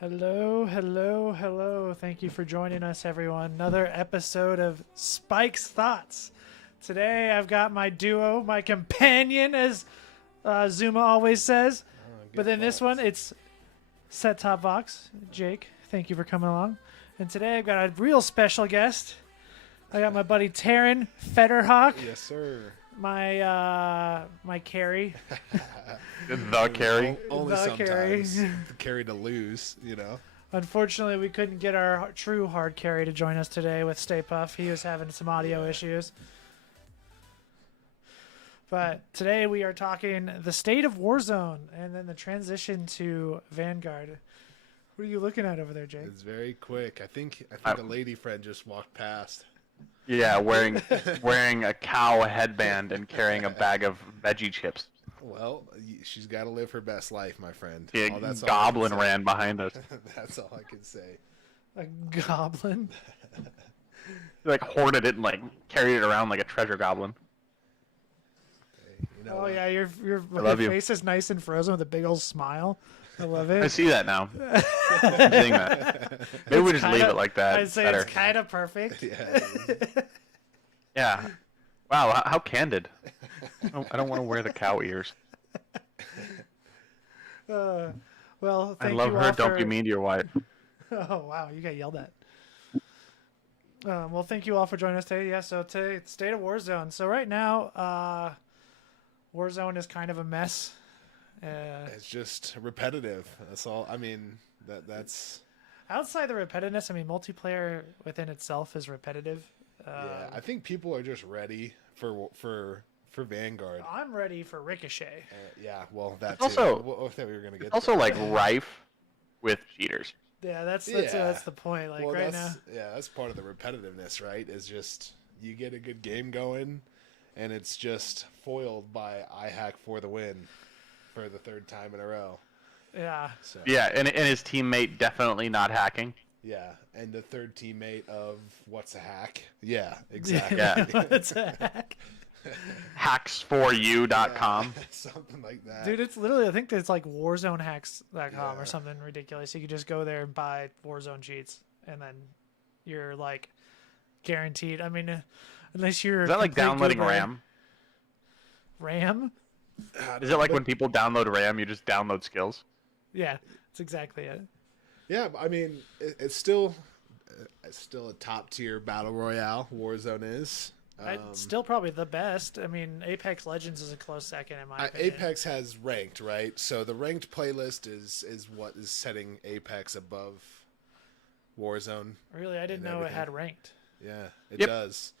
Hello, hello, hello. Thank you for joining us, everyone. Another episode of Spike's Thoughts. Today I've got my duo, my companion, as Zuma always says. But in this one, it's Set Top Box. Jake, thank you for coming along. And today I've got a real special guest. I got my buddy Taryn Fetterhawk. Yes, sir. My carry. The carry. Only The carry. sometimes. The carry to lose, you know. Unfortunately, we couldn't get our true hard carry to join us today with Stay Puff. He was having some audio issues. But today we are talking the state of Warzone and then the transition to Vanguard. What are you looking at over there, Jake? It's very quick. I think a lady friend just walked past. Yeah, wearing a cow headband and carrying a bag of veggie chips. Well, she's got to live her best life, my friend. A Oh, that's all I goblin can say. ran behind us. That's all I can say. A goblin? He hoarded it and carried it around like a treasure goblin. Hey, you know Oh, what? yeah, your love you. face is nice and frozen with a big old smile. I love I it. see that now. I'm seeing that. Maybe we just leave it like that. I'd say Better. it's kind of perfect. Yeah. Yeah. Wow, how candid. I don't want to wear the cow ears. Well, I thank love you her. all Don't for... be mean to your wife. Oh, wow, you got yelled at. Well, thank you all for joining us today. Yeah, so today, it's State of Warzone. So right now, Warzone is kind of a mess. It's just repetitive. That's all. I mean, that's. Outside the repetitiveness, I mean, multiplayer within itself is repetitive. Yeah, I think people are just ready for Vanguard. I'm ready for Ricochet. Yeah, well, that's also- I thought we were gonna get. It's also there. rife with cheaters. Yeah, that's Yeah. the point. Like Well, right now, that's part of the repetitiveness, right? Is just you get a good game going, and it's just foiled by iHack for the win, for the third time in a row. yeah. So Yeah, and his teammate definitely not hacking. yeah, and the third teammate of what's a hack? Yeah, exactly. Yeah. It's a hack. Hacksforyou.com. Something like that. Dude, it's literally, I think it's like warzonehacks.com Yeah. or something ridiculous. You could just go there and buy Warzone cheats, and then you're like guaranteed. I mean, unless you're Is that like complete downloading goober. RAM? RAM? Is it like when people download RAM, you just download skills? Yeah, that's exactly it. Yeah, I mean, it's still a top tier battle royale. Warzone is. It's still probably the best. I mean, Apex Legends is a close second in my opinion. Apex has ranked, right? So the ranked playlist is what is setting Apex above Warzone. Really, I didn't and know it everything. had ranked. Yeah, it Yep. does.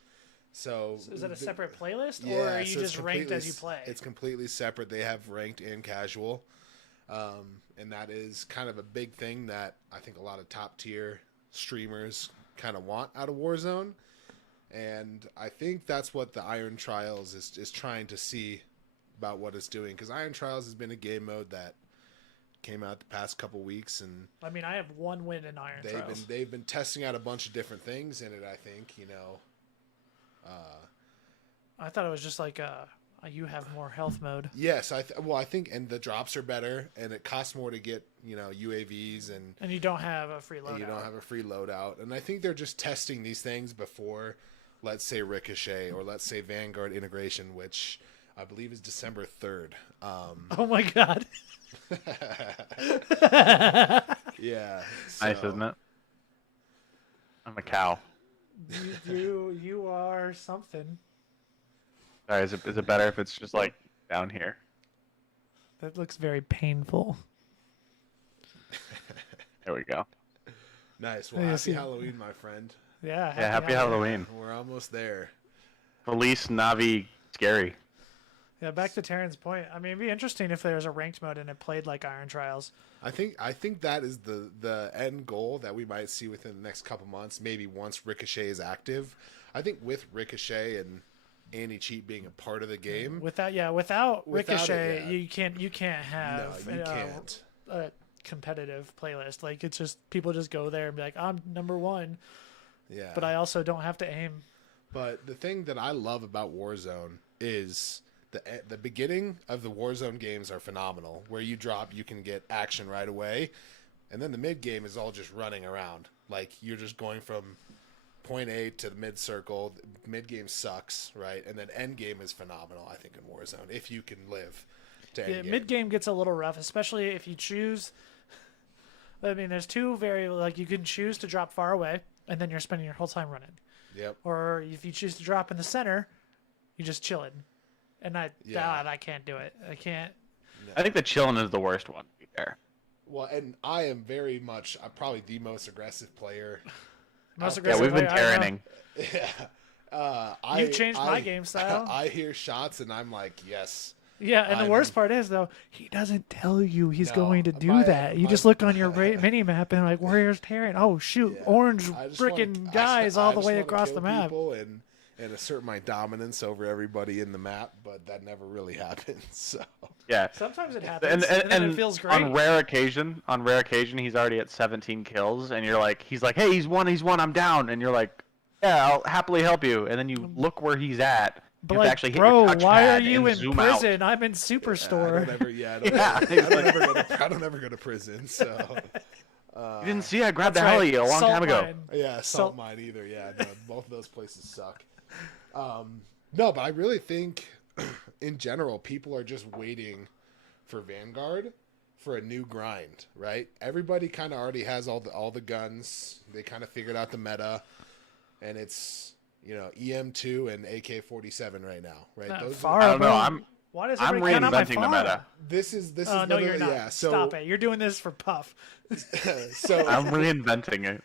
So Is it a separate playlist, yeah, or are you so it's just ranked as you completely- play? It's completely separate. They have ranked and casual, and that is kind of a big thing that I think a lot of top tier streamers kind of want out of Warzone. And I think that's what the Iron Trials is trying to see about what it's doing. Because Iron Trials has been a game mode that came out the past couple weeks, and I mean, I have one win in Iron Trials. they've been testing out a bunch of different things in it. I think I thought it was just like you have more health mode. yes, I think, and the drops are better, and it costs more to get UAVs and. And you don't have a free loadout. And you don't have a free loadout. And I think they're just testing these things before, let's say, Ricochet or let's say Vanguard integration, which I believe is December 3rd. Oh my god. Yeah. Nice, so- isn't it? I'm a cow. you are something. Sorry, is it better if it's just like down here? That looks very painful. There we go. Nice. Well, Yeah, happy see- Halloween, my friend. Yeah. Yeah, happy Halloween. We're almost there. Police Navi scary. Yeah, back to Taryn's point. I mean, it'd be interesting if there was a ranked mode and it played like Iron Trials. I think that is the end goal that we might see within the next couple months, maybe once Ricochet is active. I think with Ricochet and anti-cheat being a part of the game. Without Without Ricochet, it, yeah. you can't have No, you can't. a competitive playlist. Like it's just people just go there and be like, I'm number one, Yeah. but I also don't have to aim. But the thing that I love about Warzone is the beginning of the Warzone games are phenomenal. Where you drop, you can get action right away. And then the mid game is all just running around. Like, you're just going from point A to the mid circle. Mid game sucks, right? And then end game is phenomenal, I think, in Warzone, if you can live to end game. Mid game gets a little rough, especially if you choose. I mean, there's two you can choose to drop far away, and then you're spending your whole time running. Yep. Or if you choose to drop in the center, you're just chilling. And I can't do it. I can't. No. I think the chilling is the worst one. To be fair. Well, and I'm probably the most aggressive player. Most aggressive we've been player, tyranning. Yeah. You've changed my game style. I hear shots and I'm like, yes. Yeah, and the worst part is, though, he doesn't tell you he's No, going to do that. You just look on your mini map and like, Warriors tearing. Oh, shoot, Yeah. orange I just freaking wanna- guys I all the just way wanna across kill the map. people and assert my dominance over everybody in the map, but that never really happens. So Yeah. Sometimes it happens, and then it feels great. On rare occasion, he's already at 17 kills, and he's like, hey, he's won, I'm down, and you're like, yeah, I'll happily help you, and then you look where he's at. But You have to like, actually hit bro, your why are touchpad you and in zoom out. prison? I'm in Superstore. I don't ever go to prison. So You didn't see I grabbed That's the right. heli a long Salt time ago. mine. yeah, salt mine either. Yeah, no, both of those places suck. No, but I really think, in general, people are just waiting for Vanguard for a new grind, right? Everybody kind of already has all the guns. They kind of figured out the meta, and it's EM2 and AK-47 right now, right? Not Those far, I don't know. bro. Why does I'm everybody count out my reinventing the far? meta. This is Oh, no, you're literally- not. yeah. So Stop it. You're doing this for Puff. so I'm reinventing it.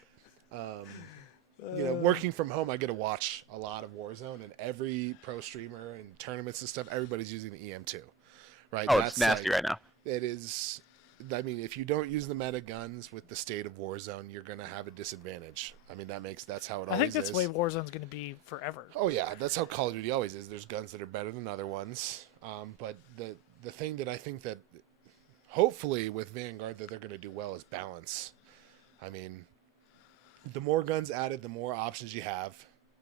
working from home, I get to watch a lot of Warzone, and every pro streamer and tournaments and stuff, everybody's using the EM2, right? Oh, it's nasty right now. It is. I mean, if you don't use the meta guns with the state of Warzone, you're going to have a disadvantage. I mean, that's how it always is. I think that's the way Warzone's going to be forever. Oh yeah, that's how Call of Duty always is. There's guns that are better than other ones, but the thing that I think that hopefully with Vanguard that they're going to do well is balance. I mean, the more guns added, the more options you have.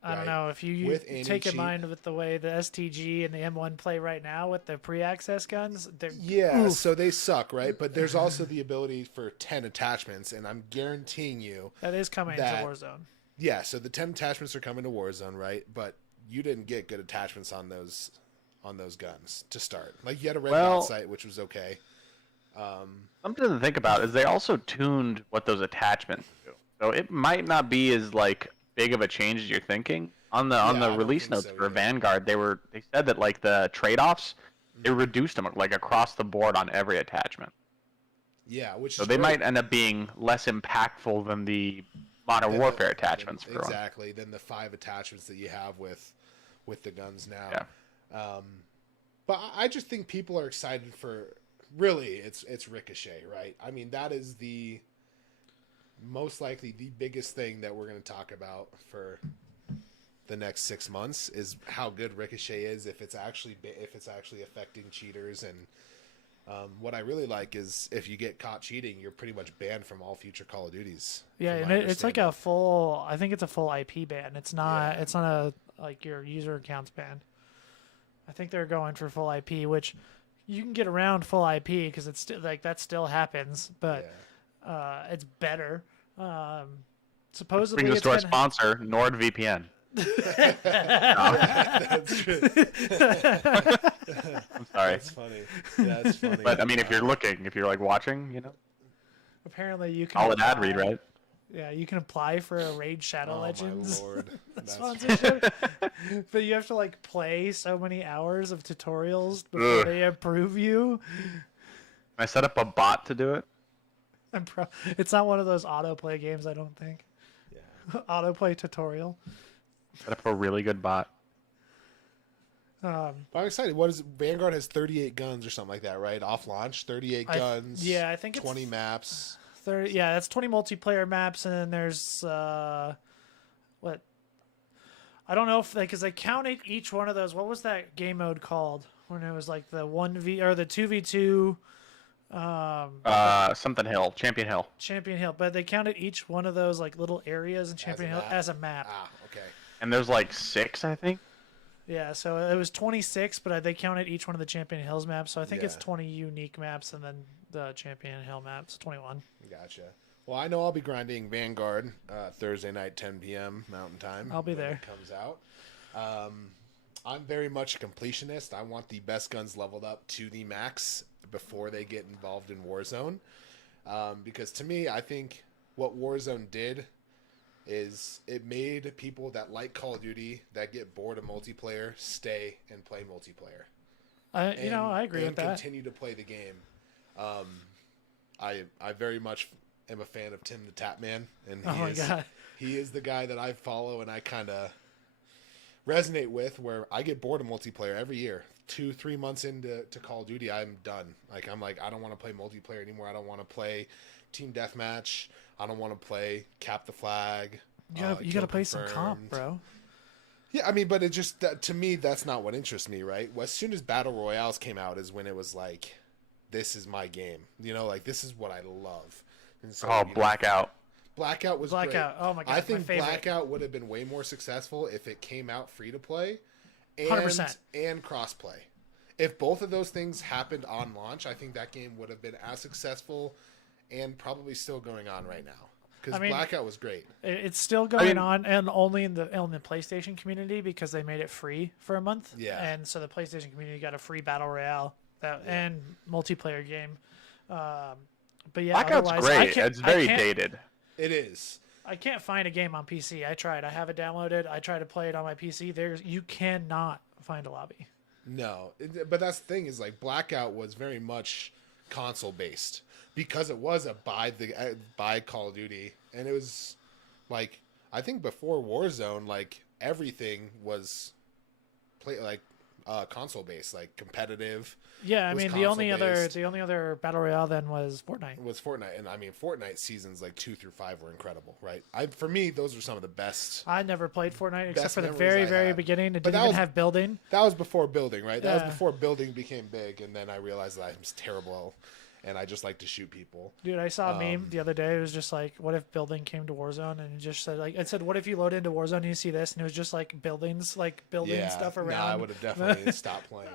I don't know if you With aim take and in mind with the way the STG and the M1 play right now with the pre-access guns. Yeah, so they suck, right? But there's also the ability for 10 attachments, and I'm guaranteeing you that is coming to Warzone. Yeah, so the 10 attachments are coming to Warzone, right? But you didn't get good attachments on those guns to start. Like, you had a red dot sight, which was okay. Something to think about is they also tuned what those attachments do. So it might not be as big of a change as you're thinking. On the release notes for Vanguard, they said that the trade-offs, they reduced them across the board on every attachment. Yeah, so they might end up being less impactful than the Modern Warfare attachments. Exactly, than the 5 attachments that you have with the guns now. Yeah. But I just think people are excited for, really, it's Ricochet, right? I mean, that is most likely the biggest thing that we're going to talk about for the next 6 months is how good Ricochet is, if it's actually affecting cheaters. And what I really like is if you get caught cheating, you're pretty much banned from all future Call of Duties. Yeah, and it's like a full. I think it's a full IP ban. It's not. Yeah. It's not your user account's banned. I think they're going for full IP, which you can get around full IP because it's still that still happens, but. Yeah. It's better. Supposedly, brings us to our sponsor, NordVPN. That's true. I'm sorry. That's funny. That's funny. But I mean, if you're watching, Apparently, you can. All an ad read, right? Yeah, you can apply for a Raid Shadow Legends. My Lord. Sponsorship. But you have to play so many hours of tutorials before they approve you. I set up a bot to do it. It's not one of those autoplay games, I don't think. Yeah. Autoplay tutorial. Set up a really good bot. I'm excited. What is it? Vanguard has 38 guns or something like that, right? Off launch, 38 guns. Yeah, I think 20 it's maps. 30. Yeah, that's 20 multiplayer maps, and then there's what? I don't know if because they counted each one of those. What was that game mode called? When it was the 1v or the 2v2. Something Hill, Champion Hill, but they counted each one of those little areas in Champion Hill as a map. Ah, okay. And there's 6, I think. Yeah, so it was 26, but they counted each one of the Champion Hills maps, so I think it's Yeah. 20 unique maps and then the Champion Hill maps, 21. Gotcha. Well, I know I'll be grinding Vanguard Thursday night, 10 p.m. Mountain Time. I'll be when there. It comes out. I'm very much a completionist. I want the best guns leveled up to the max before they get involved in Warzone. Because to me, I think what Warzone did is it made people that like Call of Duty, that get bored of multiplayer, stay and play multiplayer. I agree with that. And continue to play the game. I very much am a fan of Tim the Tap Man, and he is the guy that I follow and I kind of resonate with. Where I get bored of multiplayer every year. 2-3 months into Call of Duty, I'm done. I'm like, I don't want to play multiplayer anymore. I don't want to play team deathmatch. I don't want to play cap the flag. You gotta play some comp, bro. Yeah, I mean, but it just to me, that's not what interests me, right? Well, as soon as battle royales came out, is when it was like, this is my game. This is what I love. And so, Blackout. Blackout was great. Oh my god, I think my favorite. Blackout would have been way more successful if it came out free to play, and 100%. and crossplay. If both of those things happened on launch, I think that game would have been as successful, and probably still going on right now. Because Blackout was great. It's still going on, and only in the PlayStation community because they made it free for a month. Yeah. And so the PlayStation community got a free battle royale and multiplayer game. But yeah, Blackout's great. It's very dated. It is. I can't find a game on PC. I tried. I have it downloaded. I tried to play it on my PC. You cannot find a lobby. No, but that's the thing is Blackout was very much console based because it was a buy Call of Duty, and it was I think before Warzone everything was console based, competitive. Yeah, I mean the only other battle royale then was Fortnite. And I mean Fortnite seasons 2 through 5 were incredible, right? For me, those are some of the best. I never played Fortnite except for the very beginning. It didn't even have building. That was before building, right? That Yeah. was before building became big, and then I realized that I was terrible, and I just like to shoot people. Dude, I saw a meme the other day. It was just what if building came to Warzone, and it just said it said, what if you load into Warzone and you see this, and it was just buildings, building stuff around. I would have definitely stopped playing.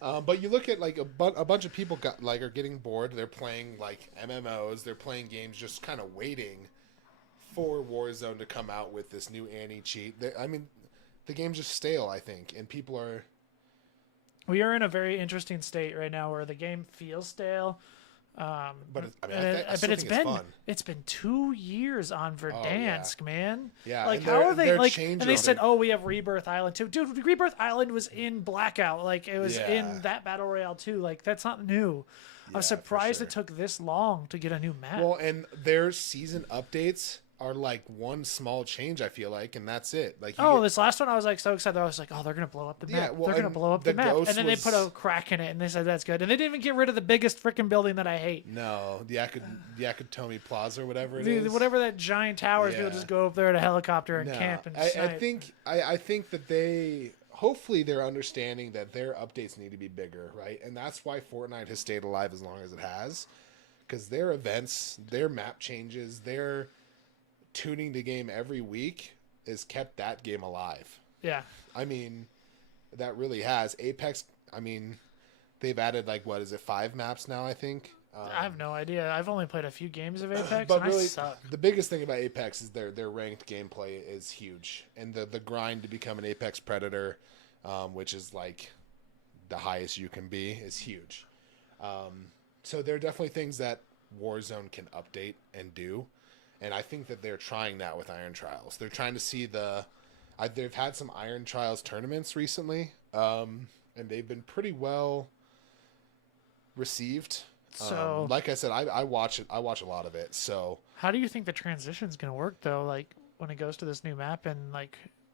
But you look at a bunch of people are getting bored. They're playing MMOs. They're playing games, just kind of waiting for Warzone to come out with this new anti-cheat. I mean, the game's just stale, I think, and people are. We are in a very interesting state right now where the game feels stale. But it's been 2 years on Verdansk, man. Yeah, how are they changing? And they said, "Oh, we have Rebirth Island too." Dude, Rebirth Island was in Blackout. It was in that battle royale too. That's not new. I'm surprised it took this long to get a new map. Well, and their season updates are one small change, I feel like, and that's it. This last one I was so excited. I was oh, they're gonna blow up the map. They're gonna blow up the map, and then they put a crack in it, and they said that's good. And they didn't even get rid of the biggest freaking building that I hate. No, the Yakatomi Plaza or whatever it is. Whatever that giant tower is, people just go up there in a helicopter and camp and I think that hopefully they're understanding that their updates need to be bigger, right? And that's why Fortnite has stayed alive as long as it has, because their events, their map changes, their tuning the game every week has kept that game alive. Yeah. I mean, that really has. Apex, I mean, they've added 5 maps now, I think. I have no idea. I've only played a few games of Apex, but and really, I suck. The biggest thing about Apex is their ranked gameplay is huge. And the grind to become an Apex Predator, which is the highest you can be, is huge. So there are definitely things that Warzone can update and do. And I think that they're trying that with Iron Trials. They're trying to see they've had some Iron Trials tournaments recently, and they've been pretty well received. So, like I said, I watch it. I watch a lot of it. So, how do you think the transition's going to work though? When it goes to this new map and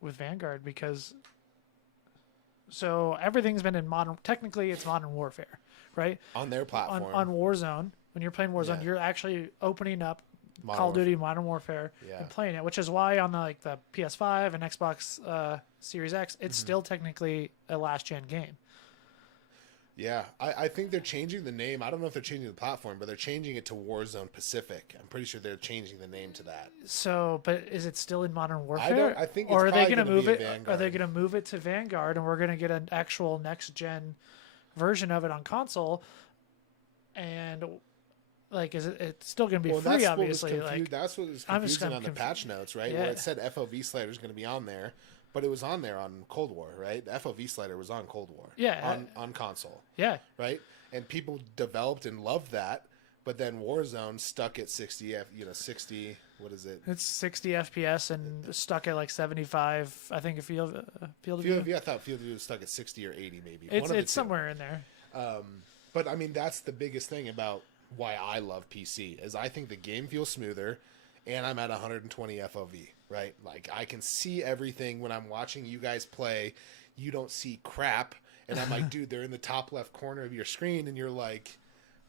with Vanguard, because everything's been in modern. Technically, it's Modern Warfare, right? On their platform, on Warzone. When you're playing Warzone, you're actually opening up Call of Duty Modern Warfare and playing it, which is why on the PS5 and Xbox Series X, it's still technically a last gen game. Yeah, I think they're changing the name. I don't know if they're changing the platform, but they're changing it to Warzone Pacific. I'm pretty sure they're changing the name to that. So, but is it still in Modern Warfare? I think it's or are they probably going to gonna move be a it? Are Vanguard. they going to move it to Vanguard, and we're going to get an actual next gen version of it on console? And like, is it? It's still going to be free, obviously. That's what was I'm just confusing on the confused. patch notes, right? Yeah. Where it said FOV slider is going to be on there, but it was on there on Cold War, right? The FOV slider was on Cold War, Yeah. on console, Yeah. right? And people developed and loved that, but then Warzone stuck at 60, 60. What is it? It's 60 FPS and stuck at like 75. I think field of view. I thought field of view was stuck at 60 or 80, maybe. It's somewhere in there. But I mean, that's the biggest thing about why I love PC is I think the game feels smoother, and I'm at 120 FOV, right? Like I can see everything when I'm watching you guys play. You don't see crap, and I'm like, dude, they're in the top left corner of your screen, and you're like,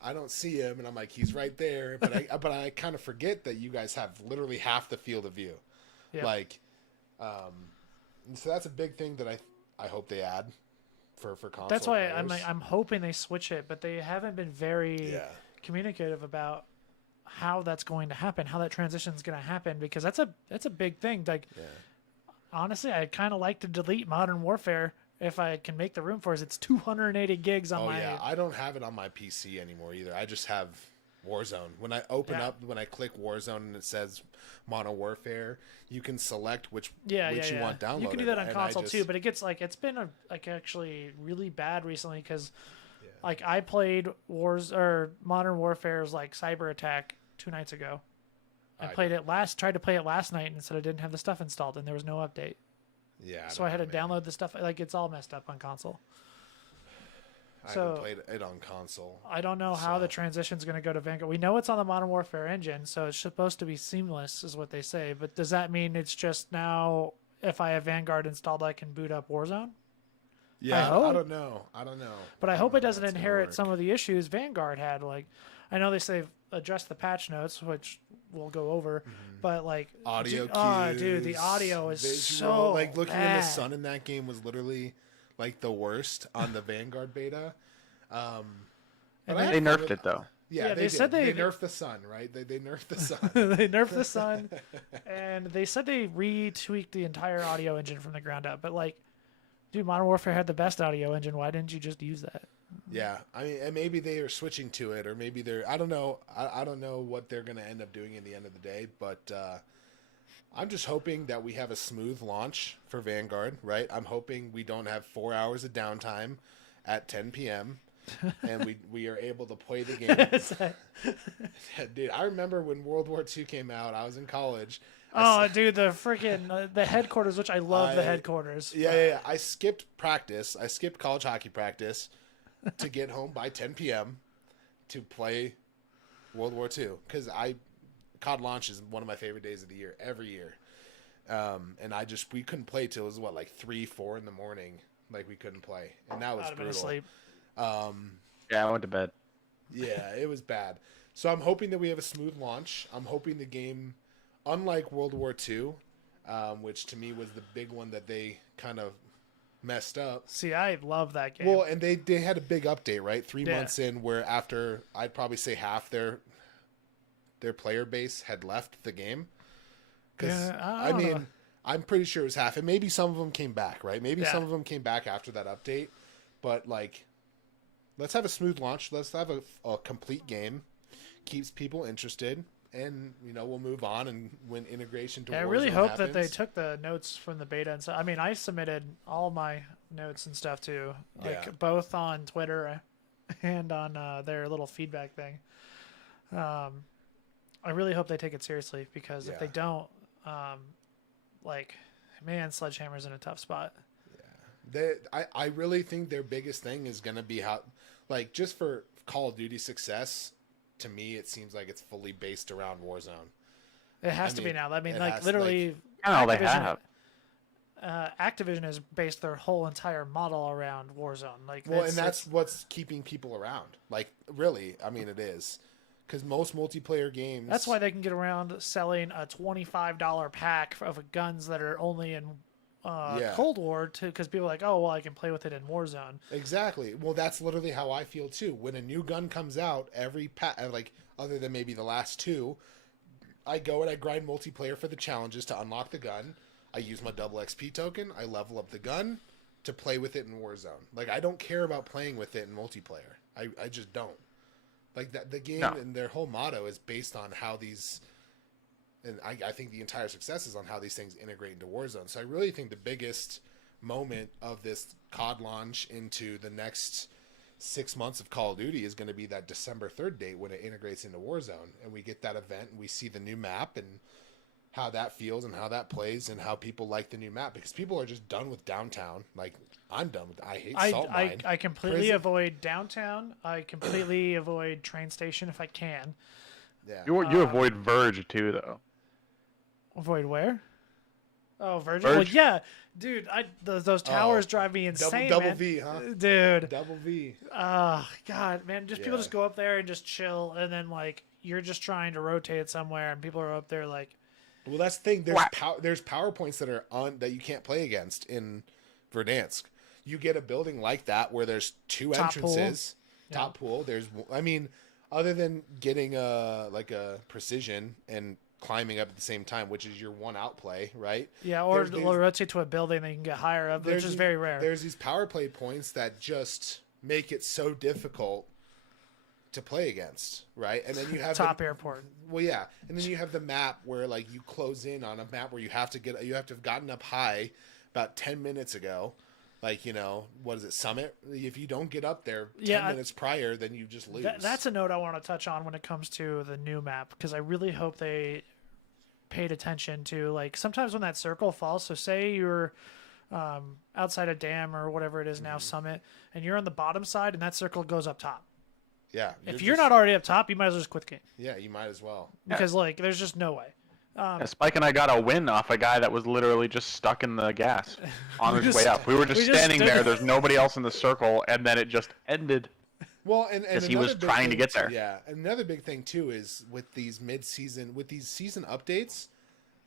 I don't see him, and I'm like, he's right there, but I kind of forget that you guys have literally half the field of view, Yep. like, so that's a big thing that I hope they add for console. That's why players. I'm hoping they switch it, but they haven't been very communicative about how that's going to happen, how that transition is going to happen, because that's a big thing. Like, honestly, I kind of like to delete Modern Warfare if I can make the room for it. It's 280 gigs on my. Yeah, I don't have it on my PC anymore either. I just have Warzone. When I open up, when I click Warzone and it says Modern Warfare, you can select which you want downloaded. You can do that on console too, but it gets it's been actually really bad recently because like I played Modern Warfare's like Cyber Attack 2 nights ago. Tried to play it last night, and it said I didn't have the stuff installed and there was no update. Yeah. So I had to download the stuff. Like, it's all messed up on console. I haven't played it on console. I don't know how the transition's going to go to Vanguard. We know it's on the Modern Warfare engine, so it's supposed to be seamless, is what they say. But does that mean it's just now, if I have Vanguard installed, I can boot up Warzone? Yeah, I don't know. But I hope it doesn't inherit some of the issues Vanguard had. Like, I know they say adjust the patch notes, which we'll go over, but like audio cues, dude, the audio is visual, so like looking bad. in the sun in that game was literally like the worst on the Vanguard beta. They nerfed it though. Yeah, they said they nerfed the sun, right? They nerfed the sun. They nerfed the sun, and they said they retweaked the entire audio engine from the ground up. But like, dude, Modern Warfare had the best audio engine. Why didn't you just use that? Yeah, I mean, and maybe they are switching to it, or maybe they're. I don't know. I don't know what they're going to end up doing in the end of the day, but I'm just hoping that we have a smooth launch for Vanguard. Right? I'm hoping we don't have 4 hours of downtime at 10 p.m. and we are able to play the game. Dude, I remember when World War II came out. I was in college. Dude, the freaking the headquarters, which I love the headquarters. Yeah. I skipped practice. I skipped college hockey practice to get home by 10 p.m. to play World War II because COD launch is one of my favorite days of the year every year. And we couldn't play till it was like 3-4 in the morning. Like we couldn't play, and that was brutal. Asleep. Yeah, I went to bed. Yeah, it was bad. So I'm hoping that we have a smooth launch. I'm hoping the game, unlike World War II, which to me was the big one that they kind of messed up. See, I love that game. Well, and they had a big update, right? 3 months in, where after I'd probably say half their player base had left the game. Because I mean, know. I'm pretty sure it was half, and maybe some of them came back, right? Maybe some of them came back after that update. But like, let's have a smooth launch. Let's have a complete game, keeps people interested. And we'll move on, and when integration to Warzone I really hope happens, that they took the notes from the beta and so. I mean, I submitted all my notes and stuff too, both on Twitter and on their little feedback thing. I really hope they take it seriously because if they don't, Sledgehammer's in a tough spot. Yeah, I really think their biggest thing is going to be how, like, just for Call of Duty success. To me, it seems like it's fully based around Warzone. It has to be now. I mean, like, literally... all they have. Activision has based their whole entire model around Warzone. Like, well, and that's what's keeping people around. Like, really, I mean, it is. Because most multiplayer games... That's why they can get around selling a $25 pack of guns that are only in Cold War too, because people are like, oh well, I can play with it in Warzone. Exactly. Well, that's literally how I feel too. When a new gun comes out, every like other than maybe the last two, I go and I grind multiplayer for the challenges to unlock the gun. I use my double XP token. I level up the gun to play with it in Warzone. Like I don't care about playing with it in multiplayer. I just don't. Like that the game and their whole motto is based on how these. And I think the entire success is on how these things integrate into Warzone. So I really think the biggest moment of this COD launch into the next 6 months of Call of Duty is going to be that December 3rd date when it integrates into Warzone. And we get that event and we see the new map and how that feels and how that plays and how people like the new map. Because people are just done with downtown. Like, I'm done with it. I hate Salt Mine. I completely avoid downtown. I completely avoid train station if I can. Yeah. You avoid Verge too, though. Avoid where? Oh, Verge. Verge? Well, yeah, dude. Those towers drive me insane. Double man. V, huh? Dude. Double V. God, man. People just go up there and just chill, and then like you're just trying to rotate somewhere, and people are up there like. Well, that's the thing. There's PowerPoints that are on that you can't play against in Verdansk. You get a building like that where there's two entrances, top pool. There's, I mean, other than getting a precision and climbing up at the same time, which is your one out play, right? Yeah, or rotate to a building that you can get higher up, which is very rare. There's these power play points that just make it so difficult to play against, right? And then you have top airport. Well, yeah, and then you have the map where like you close in on a map where you have to have gotten up high about 10 minutes ago. Like, you know, what is it, Summit? If you don't get up there 10 minutes prior, then you just lose. That's a note I want to touch on when it comes to the new map, because I really hope they paid attention to, like, sometimes when that circle falls, so say you're outside a dam or whatever it is now, Summit, and you're on the bottom side and that circle goes up top. Yeah. If you're not already up top, you might as well just quit the game. Yeah, you might as well. Because, like, there's just no way. Spike and I got a win off a guy that was literally just stuck in the gas on his way up. We were just standing there. There's nobody else in the circle, and then it just ended. Well, and he was trying to get there. Yeah, another big thing too is with these season updates.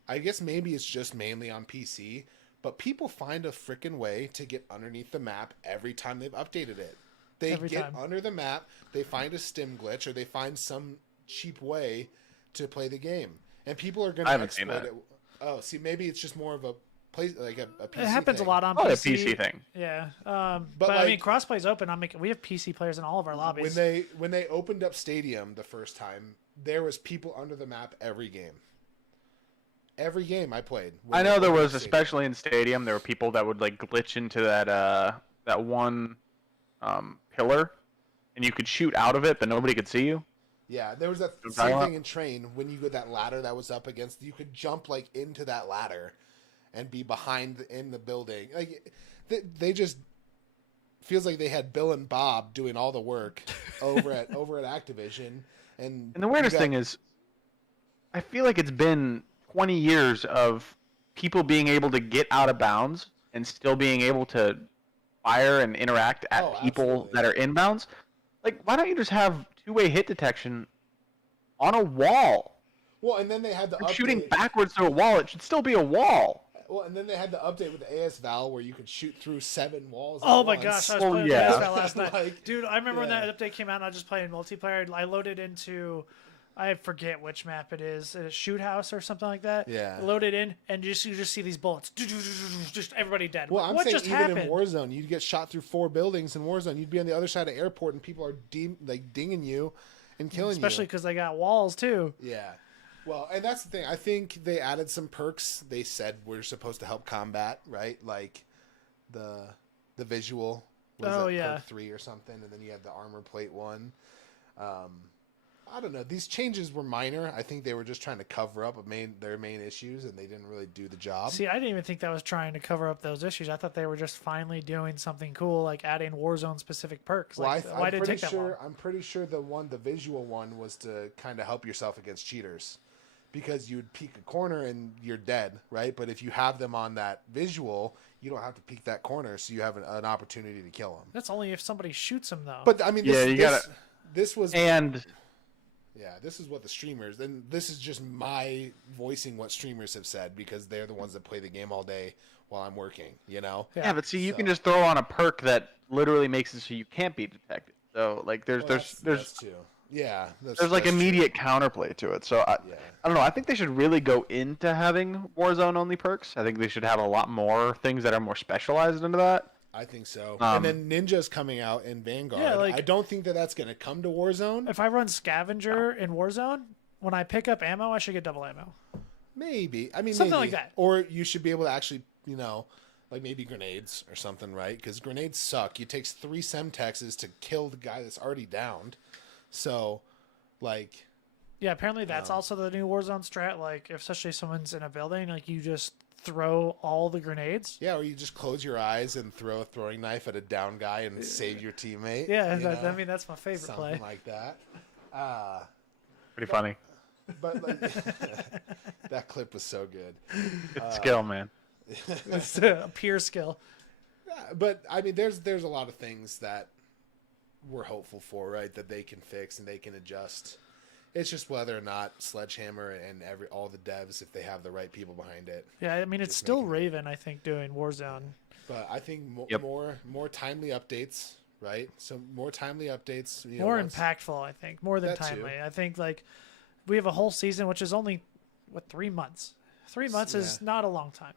I guess maybe it's just mainly on PC, but people find a freaking way to get underneath the map every time they've updated it. They get under the map, they find a stim glitch, or they find some cheap way to play the game. And people are going to exploit it. Oh, see, maybe it's just more of a place like a PC It happens thing. a lot on PC. Oh, a PC thing. Yeah. But like, I mean, crossplay's open. We have PC players in all of our lobbies. When they opened up Stadium the first time, there was people under the map every game. Every game I played. I know there was, especially in Stadium, there were people that would like glitch into that one pillar, and you could shoot out of it, but nobody could see you. Yeah, there was that same thing in Train when you get that ladder that was up against. You could jump like into that ladder, and be behind in the building. Like they just feels like they had Bill and Bob doing all the work over at Activision. And the weirdest thing is, I feel like it's been 20 years of people being able to get out of bounds and still being able to fire and interact at people that are inbounds. Like, why don't you just have two-way hit detection on a wall? Well, and then they had the update. Shooting backwards through a wall, it should still be a wall. Well, and then they had the update with the AS Val where you could shoot through 7 walls. Oh my gosh, I was playing AS Val last night. Like, dude, I remember when that update came out and I was just playing multiplayer. I loaded into, I forget which map it is, a shoot house or something like that. Yeah. Loaded in and you just see these bullets. Just everybody dead. Well, I'm what saying just even happened? in Warzone, you'd get shot through 4 buildings in Warzone. You'd be on the other side of airport and people are dinging you and killing you. Especially because they got walls too. Yeah. Well, and that's the thing. I think they added some perks. They said we're supposed to help combat, right? Like the visual. Perk 3 or something, and then you have the armor plate one. I don't know. These changes were minor. I think they were just trying to cover up their main issues, and they didn't really do the job. See, I didn't even think that was trying to cover up those issues. I thought they were just finally doing something cool, like adding Warzone specific perks. Well, like, why did it take that long? I'm pretty sure the visual one was to kind of help yourself against cheaters, because you'd peek a corner and you're dead, right? But if you have them on that visual, you don't have to peek that corner, so you have an opportunity to kill them. That's only if somebody shoots them, though. But I mean, this was. Yeah, this is what the streamers, and this is just my voicing what streamers have said, because they're the ones that play the game all day while I'm working, you know? Yeah, but see, you can just throw on a perk that literally makes it so you can't be detected. So like there's that's too. Yeah, there's like immediate counterplay to it. So I don't know. I think they should really go into having Warzone only perks. I think they should have a lot more things that are more specialized into that. I think so. And then Ninja's coming out in Vanguard. Yeah, like, I don't think that's going to come to Warzone. If I run Scavenger in Warzone, when I pick up ammo, I should get double ammo. Maybe. I mean, something maybe. like that. Or you should be able to actually, you know, like maybe grenades or something, right? Because grenades suck. It takes 3 Semtexes to kill the guy that's already downed. So, like... Yeah, apparently that's also the new Warzone strat. Like, if especially someone's in a building, like, you just throw all the grenades. Yeah, or you just close your eyes and throw a throwing knife at a down guy and save your teammate. Yeah, I mean, that's my favorite something play. Like that. Pretty funny. But, like, that clip was so good. It's skill, man. It's a pure skill. But I mean, there's a lot of things that we're hopeful for, right? That they can fix and they can adjust. It's just whether or not Sledgehammer and all the devs, if they have the right people behind it. Yeah, I mean, it's still Raven, I think, doing Warzone. But I think more timely updates, right? So more timely updates. You know, more impactful, I think, more than timely. I think like we have a whole season, which is only 3 months. 3 months is not a long time.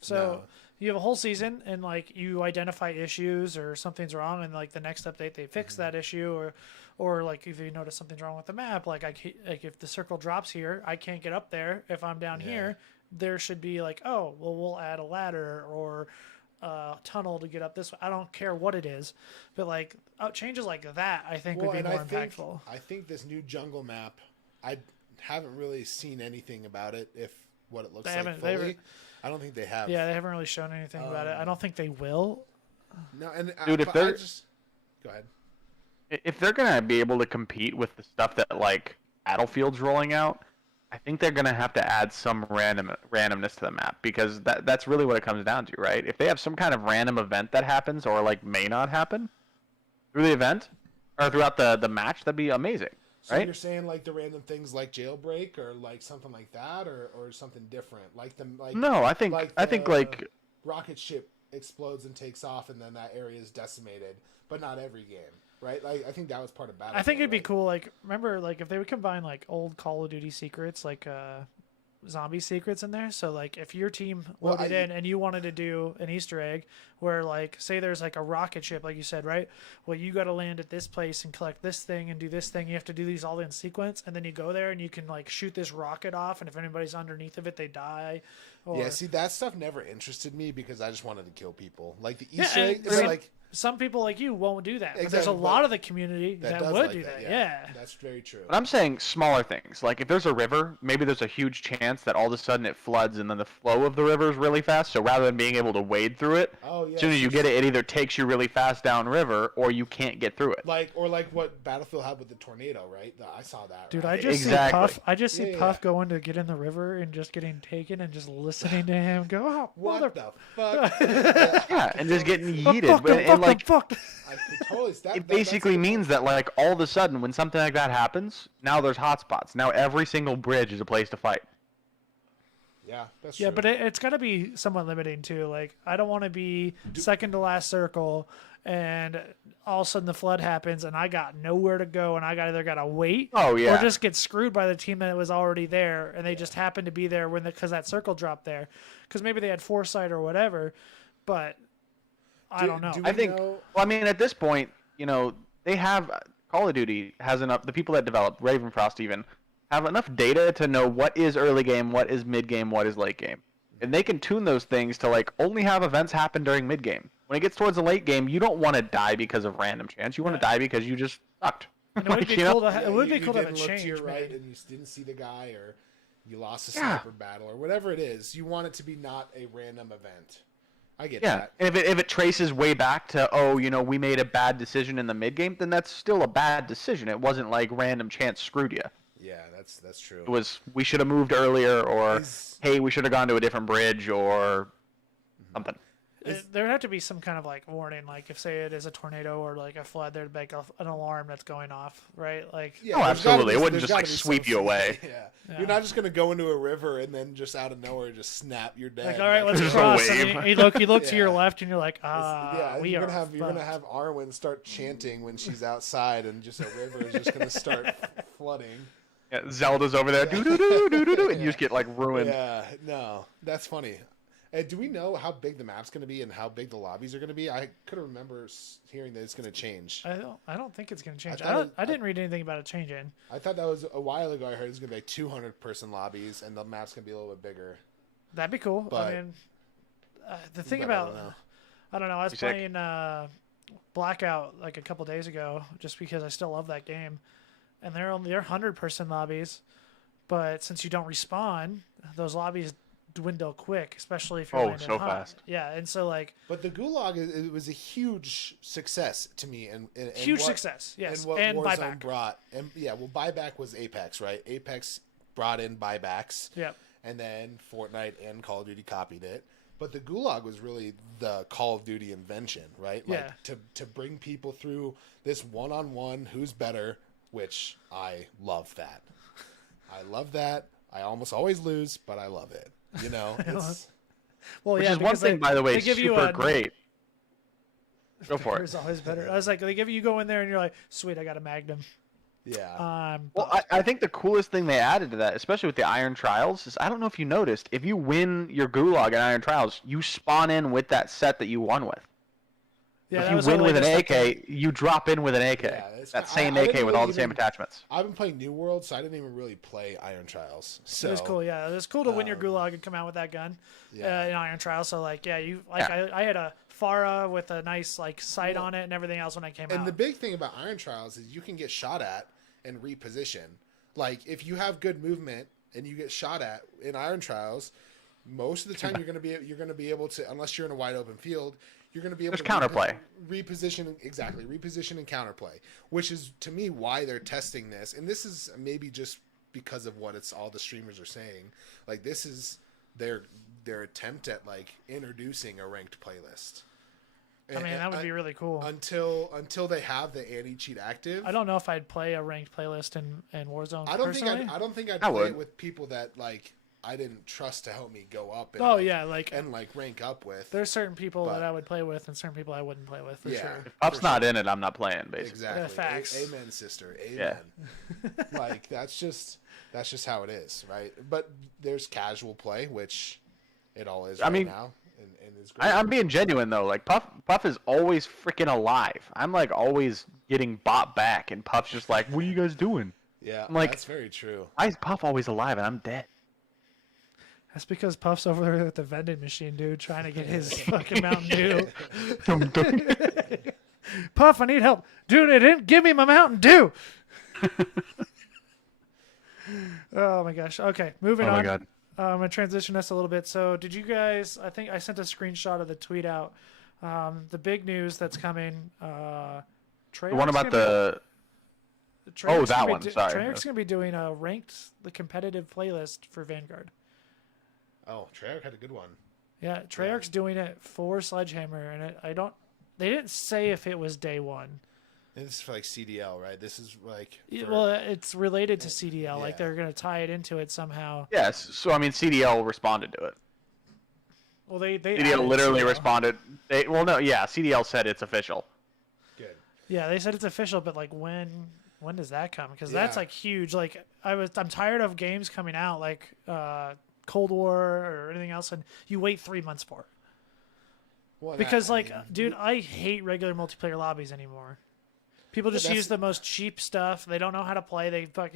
So you have a whole season, and like you identify issues or something's wrong, and like the next update they fix that issue, or like if you notice something's wrong with the map, like if the circle drops here, I can't get up there. If I'm down here, there should be like, oh well, we'll add a ladder or a tunnel to get up this way. I don't care what it is, but like changes like that, I think would be more impactful. I think this new jungle map, I haven't really seen anything about it. If what it looks like fully. I don't think they have. Yeah, they haven't really shown anything about it. I don't think they will. No, and dude, if they're go ahead. If they're gonna be able to compete with the stuff that like Battlefield's rolling out, I think they're gonna have to add some randomness to the map, because that's really what it comes down to, right? If they have some kind of random event that happens or like may not happen through the event or throughout the match, that'd be amazing. So right? You're saying like the random things like jailbreak or like something like that, or something different, like no, I think like rocket ship explodes and takes off, and then that area is decimated, but not every game, right? Like I think that was part of Battlefield. I think it'd be cool. Like remember, like if they would combine like old Call of Duty secrets, like zombie secrets in there. So like if your team loaded in and you wanted to do an Easter egg where like say there's like a rocket ship, like you said, right? Well, you got to land at this place and collect this thing and do this thing. You have to do these all in sequence, and then you go there and you can like shoot this rocket off, and if anybody's underneath of it, they die. Yeah, see, that stuff never interested me because I just wanted to kill people. Like the Easter egg is like some people like you won't do that. Exactly, but there's a lot of the community that would like do that. Yeah, that's very true. But I'm saying smaller things. Like if there's a river, maybe there's a huge chance that all of a sudden it floods and then the flow of the river is really fast. So rather than being able to wade through it, as soon as you get it, it either takes you really fast downriver or you can't get through it. Like what Battlefield had with the tornado, right? I saw that. Dude, right? I just see Puff. I just see Puff going to get in the river and just getting taken and just listening to him go, oh, what the fuck? Yeah, and just getting yeeted. Fuck. It basically means that like all of a sudden when something like that happens, now there's hotspots. Now every single bridge is a place to fight. Yeah, that's true. Yeah, but it's got to be somewhat limiting too. Like I don't want to be second to last circle and all of a sudden the flood happens and I got nowhere to go and I either got to wait or just get screwed by the team that was already there and they just happened to be there because that circle dropped there because maybe they had foresight or whatever, but I don't know. I mean, at this point, you know, they have Call of Duty has enough. The people that developed Ravenfrost even have enough data to know what is early game, what is mid game, what is late game, and they can tune those things to like only have events happen during mid game. When it gets towards the late game, you don't want to die because of random chance. You want to die because you just sucked. And it would be cool to have a change, to your right, and you didn't see the guy, or you lost a sniper battle, or whatever it is. You want it to be not a random event. I get that. And if it traces way back to, we made a bad decision in the mid game, then that's still a bad decision. It wasn't like random chance screwed you. Yeah, that's true. It was we should have moved earlier, or hey, we should have gone to a different bridge, or something. There would have to be some kind of like warning, like if say it is a tornado or like a flood, there'd be like an alarm that's going off, right? Like Yeah, oh, there's gotta absolutely. be- It wouldn't there's just like gotta be sweep some- you away. Yeah. Yeah. You're not just gonna go into a river and then just out of nowhere just snap your dead. like all right, let's Just a cross. And wave. you look to your Yeah. left, and you're like, we you're are. gonna have Arwen start chanting when she's outside, and just a river is just gonna start flooding. Yeah, Zelda's over there, do do do do do do, and you just get like ruined. Yeah, no, that's funny. Do we know how big the map's going to be and how big the lobbies are going to be? I couldn't remember hearing that it's going to change. I don't think it's going to change. I I didn't read anything about it changing. I thought that was a while ago. I heard it's going to be like 200-person lobbies, and the map's going to be a little bit bigger. That'd be cool. But- I mean, the thing But about I don't know. I was You sick? playing Blackout like a couple days ago, just because I still love that game, and they're 100-person lobbies, but since you don't respawn, those lobbies dwindle quick, especially if you're landing so hot. fast. Yeah, and so like But the Gulag, it was a huge success to me, and huge success, yes, and what and Warzone buyback. brought, and buyback was Apex, right? Apex brought in buybacks, Yep. and then Fortnite and Call of Duty copied it. But the Gulag was really the Call of Duty invention, right? Like Yeah. to bring people through this one-on-one, who's better, which I love that. I love that. I almost always lose, but I love it. You know, it's, Well, Which yeah, is one because thing, by the way, they give you super a- great. Go for it. It's always better. I was like, they give you go in there and you're like, sweet, I got a Magnum. yeah. Well, I think the coolest thing they added to that, especially with the Iron Trials, is I don't know if you noticed, if you win your Gulag in Iron Trials, you spawn in with that set that you won with. yeah, that If was you the win with an latest update. AK, you drop in with an AK. Yeah, it's that fine. same I AK didn't with all really the same even- attachments. I've been playing New World, so I didn't even really play Iron Trials. So It was cool, yeah. It was cool to win your Gulag and come out with that gun Yeah. in Iron Trial. So, like, yeah, I had a Farah with a nice, like, sight on it and everything else when I came And out. the big thing about Iron Trials is you can get shot at and reposition. Like if you have good movement and you get shot at in Iron Trials, most of the time you're going to be able to, unless you're in a wide open field, you're going to be able There's to counterplay. reposition and counterplay, which is to me why they're testing this. And this is maybe just because of what it's all the streamers are saying. Like this is their attempt at like introducing a ranked playlist. I mean, that would be really cool. Until they have the anti-cheat active. I don't know if I'd play a ranked playlist in Warzone. I don't personally. think I'd I play would. it with people that like I didn't trust to help me go up. And, Oh like, yeah, like and like rank up with. there's certain people but- that I would play with and certain people I wouldn't play with for Yeah. sure. Puff's For not in it, I'm not playing, basically. Exactly. facts. Amen, sister. Yeah. Amen. Like that's just how it is, right? But there's casual play, which it all is right mean, now, and is great. I'm being genuine though. Like Puff is always freaking alive. I'm like always getting bought back, and Puff's just like, "What are you guys doing?" yeah, I'm like- that's very true. Why is Puff always alive and I'm dead? That's because Puff's over there at the vending machine, dude, trying to get his fucking Mountain Dew. Puff, I need help. Dude, they didn't give me my Mountain Dew. Oh my gosh. Okay, moving Oh on. my god. I'm gonna transition us a little bit. So, did you guys? I think I sent a screenshot of the tweet out. The big news that's coming. The one about the Treyarch's that gonna be one, sorry. Treyarch's gonna be doing a the competitive playlist for Vanguard. Oh, Treyarch had a good one. Yeah, Treyarch's doing it for Sledgehammer, and they didn't say if it was day one. And this is for like CDL, right? This is like Yeah, for- well, it's related to CDL. Like Yeah. they're gonna tie it into it somehow. yes. So I mean, CDL responded to it. Well, they CDL added literally CDL. responded. CDL said it's official. good. Yeah, they said it's official, but like when does that come? Because that's Yeah. like huge. Like I'm tired of games coming out like Cold War or anything else, and you wait 3 months for it. Well, Because I like, mean, dude, I hate regular multiplayer lobbies anymore. People just that's- use the most cheap stuff. They don't know how to play. They play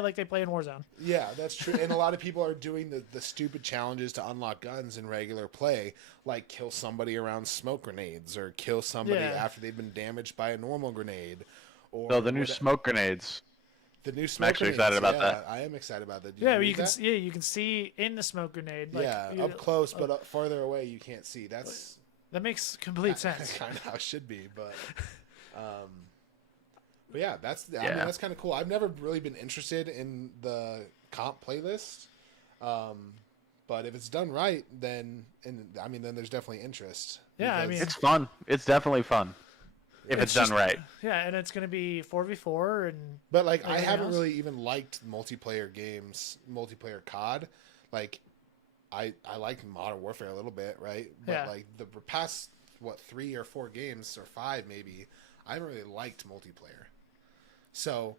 like they play in Warzone. yeah, that's true. And a lot of people are doing the stupid challenges to unlock guns in regular play, like kill somebody around smoke grenades or kill somebody Yeah. after they've been damaged by a normal grenade. Or So the new what- smoke grenades. the new smoke actually grenades, excited about yeah, that. I am excited about that. Did Yeah, read you can that? you can see in the smoke grenade. Like, Yeah, you- up close, but up farther away you can't see. That's that makes complete sense. kind of how it should be, but yeah, I mean, Yeah. that's kind of cool. I've never really been interested in the comp playlist, but But if it's done right, then then there's definitely interest. Yeah, I mean, it's fun. It's definitely fun if it's done right. Yeah, and it's going to be 4v4 But like, I haven't really even liked multiplayer games, multiplayer COD. Like, I like Modern Warfare a little bit, right? But like the past 3 or 4 games or 5 maybe, I haven't really liked multiplayer. So,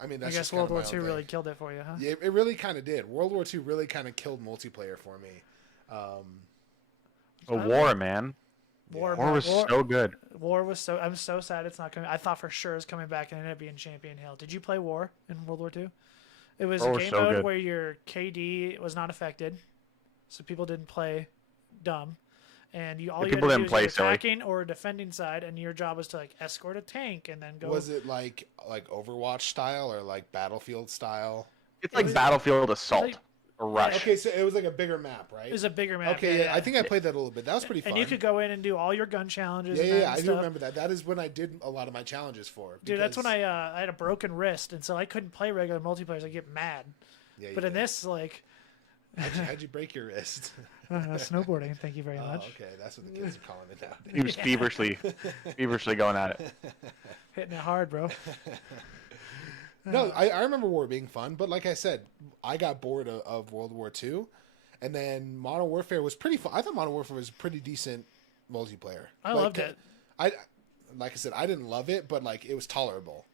I mean, that's I guess World War II really killed it for you, huh? Yeah, it really kind of did. World War II really kind of killed multiplayer for me. War, man. War was so good. War was so. I'm so sad it's not coming. I thought for sure it was coming back and ended up being Champion Hill. Did you play War in World War II? It was a game mode where your KD was not affected, so people didn't play dumb, and you had to do was attacking or defending side, and your job was to like escort a tank and then go. Was it like Overwatch style or like Battlefield style? It's like Battlefield Assault. Or Rush. Okay, so it was like a bigger map, right? It was a bigger map. Okay, yeah. I think I played that a little bit. That was pretty fun. And you could go in and do all your gun challenges. Yeah, I do remember that. That is when I did a lot of my challenges for. Dude, that's when I had a broken wrist, and so I couldn't play regular multiplayer. I get mad. Yeah, but in this, like, how'd you break your wrist? Snowboarding. Thank you very much. Okay, that's what the kids are calling it now. He was feverishly going at it. Hitting it hard, bro. No, I remember War being fun, but like I said, I got bored of World War II, and then Modern Warfare was pretty fun. I thought Modern Warfare was pretty decent multiplayer. I loved it. Like I said, I didn't love it, but like it was tolerable,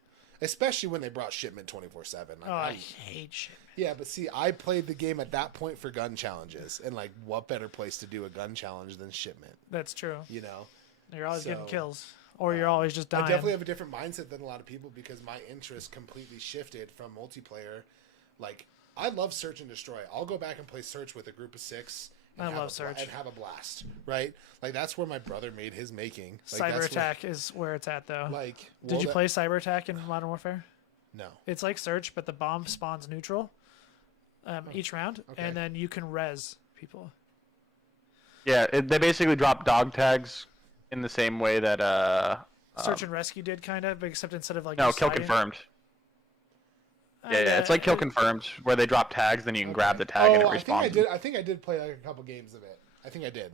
especially when they brought Shipment 24/7. Like, I hate Shipment. Yeah, but see, I played the game at that point for gun challenges, and like, what better place to do a gun challenge than Shipment? That's true. You know, you're always getting kills. Or you're always just dying. I definitely have a different mindset than a lot of people because my interest completely shifted from multiplayer. Like, I love Search and Destroy. I'll go back and play Search with a group of 6. I love Search. And have a blast, right? Like, that's where my brother made his making. Like, Cyber Attack is where it's at, though. Like, did you play Cyber Attack in Modern Warfare? No. It's like Search, but the bomb spawns neutral each round, and then you can res people. Yeah, they basically drop dog tags in the same way that Search and Rescue did, kind of, except instead of like kill confirmed. Yeah, it's like kill confirmed, where they drop tags, then you can grab the tag and it respawns. I think I did play like a couple games of it. I think I did.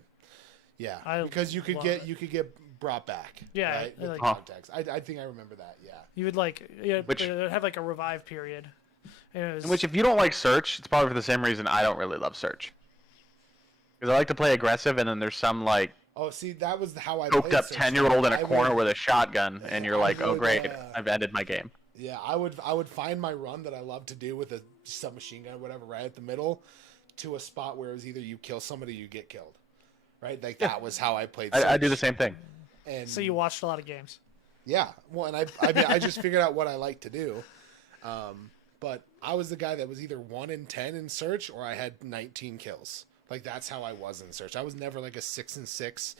Yeah, because you could get brought back. Yeah, right? With dog tags. I think I remember that. Yeah. You would have like a revive period. Which, if you don't like Search, it's probably for the same reason I don't really love Search. Because I like to play aggressive, and then there's some like. Oh, see, that was how I choked up 10-year-old in a corner with a shotgun, and you're like, oh great, I've ended my game. Yeah, I would find my run that I love to do with a submachine gun or whatever right at the middle, to a spot where it was either you kill somebody or you get killed, right? Like that was how I played. I do the same thing. And so you watched a lot of games. Yeah, well, and I just figured out what I like to do. But I was the guy that was either 1 in 10 in Search, or I had 19 kills. Like, that's how I was in Search. I was never like a 6 and 6,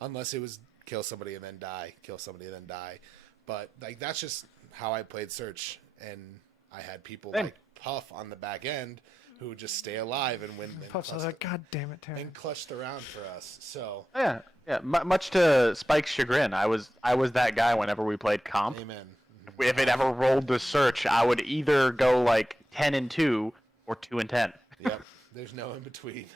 unless it was kill somebody and then die, kill somebody and then die. But like, that's just how I played Search, and I had people like Puff on the back end who would just stay alive and win. Puff's like, God damn it, Terry. And clutch the round for us. So yeah. Much to Spike's chagrin, I was that guy whenever we played comp. Amen. If it ever rolled to Search, I would either go like 10-2 or 2-10. Yep. There's no in between.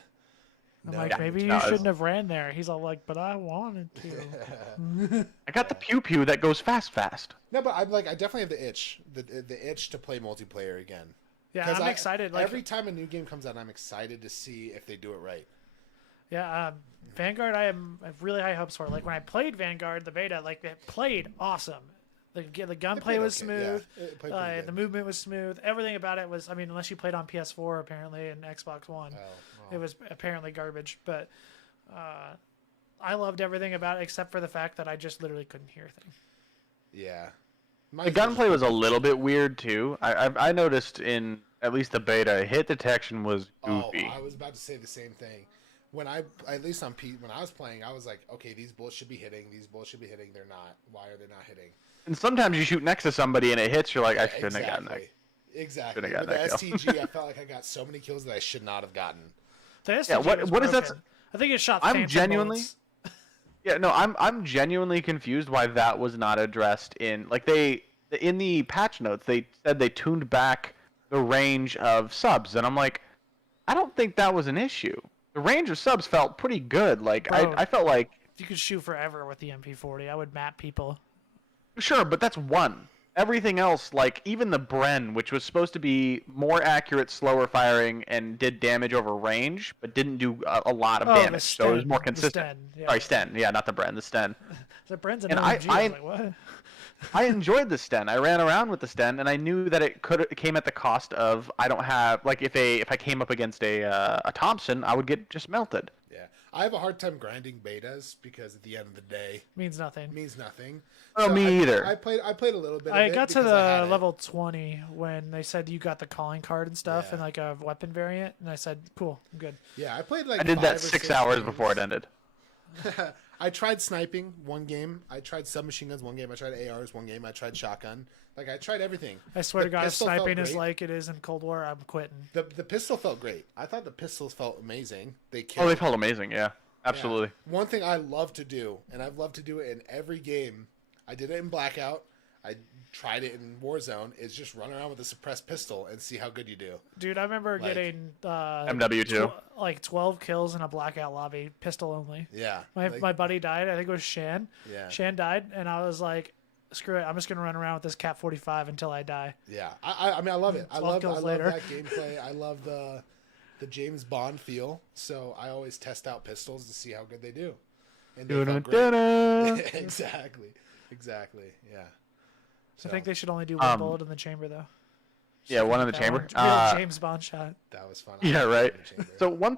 I'm like, maybe you shouldn't have ran there. He's all like, but I wanted to. I got the pew that goes fast. No, but I definitely have the itch, the itch to play multiplayer again. Yeah, I'm excited. Like, every time a new game comes out, I'm excited to see if they do it right. Yeah, Vanguard, I have really high hopes for. Like, when I played Vanguard, the beta, like, it played awesome. The gunplay was smooth. Yeah, the movement was smooth. Everything about it was, I mean, unless you played on PS4 apparently and Xbox One, it was apparently garbage. But I loved everything about it except for the fact that I just literally couldn't hear things. Yeah. The gunplay was a little bit weird too. I noticed in at least the beta, hit detection was goofy. Oh, I was about to say the same thing. When at least on when I was playing, I was like, okay, these bullets should be hitting. These bullets should be hitting. They're not. Why are they not hitting? And sometimes you shoot next to somebody and it hits. You're like, I shouldn't have gotten that. Exactly. With the STG, I felt like I got so many kills that I should not have gotten. The STG what is that? I think it shot. I'm genuinely. Yeah, no, I'm genuinely confused why that was not addressed in in the patch notes. They said they tuned back the range of subs, and I'm like, I don't think that was an issue. The range of subs felt pretty good. Like Bro. I felt like You could shoot forever with the MP40. I would map people. sure, but that's one. Everything else, like even the Bren, which was supposed to be more accurate, slower firing, and did damage over range, but didn't do a lot of damage, so it was more consistent. Sten, yeah. Sorry, Sten. Yeah, not the Bren, the Sten. The Bren's an And OMG. I was like, what? I enjoyed the Sten. I ran around with the Sten, and I knew that it came at the cost of I don't have like if I came up against a Thompson, I would get just melted. Yeah, I have a hard time grinding betas because at the end of the day, Means nothing. means nothing. Oh, me either. I played a little bit. I of it got to because I the had level 20 when they said you got the calling card and stuff Yeah. and like a weapon variant, and I said, cool, I'm good. Yeah, I played like. I did 5 that or 6 6 hours games. before it ended. I tried sniping one game. I tried submachine guns one game. I tried ARs one game. I tried shotgun. Like I tried everything. I swear The to God, if pistol felt sniping is great. like it is in Cold War, I'm quitting. The pistol felt great. I thought the pistols felt amazing. They killed. Oh, they felt amazing. Yeah, absolutely. Yeah. One thing I love to do, and I've loved to do it in every game. I did it in Blackout. I tried it in Warzone. Is just run around with a suppressed pistol and see how good you do. Dude, I remember Like, getting MW2. like 12 kills in a Blackout lobby, pistol only. Yeah. My buddy died. I think it was Shan. Yeah. Shan died, and I was like, screw it. I'm just gonna run around with this Cat 45 until I die. Yeah. I mean I love it. I 12 love kills later. that gameplay. I love the James Bond feel. So I always test out pistols to see how good they do. And they felt great. Dun-dun-dun-dun. Exactly. Yeah. So I think they should only do one bullet in the chamber though. Yeah, one in the That chamber. Real James Bond shot. that was fun. Yeah, I right. liked the chamber. So one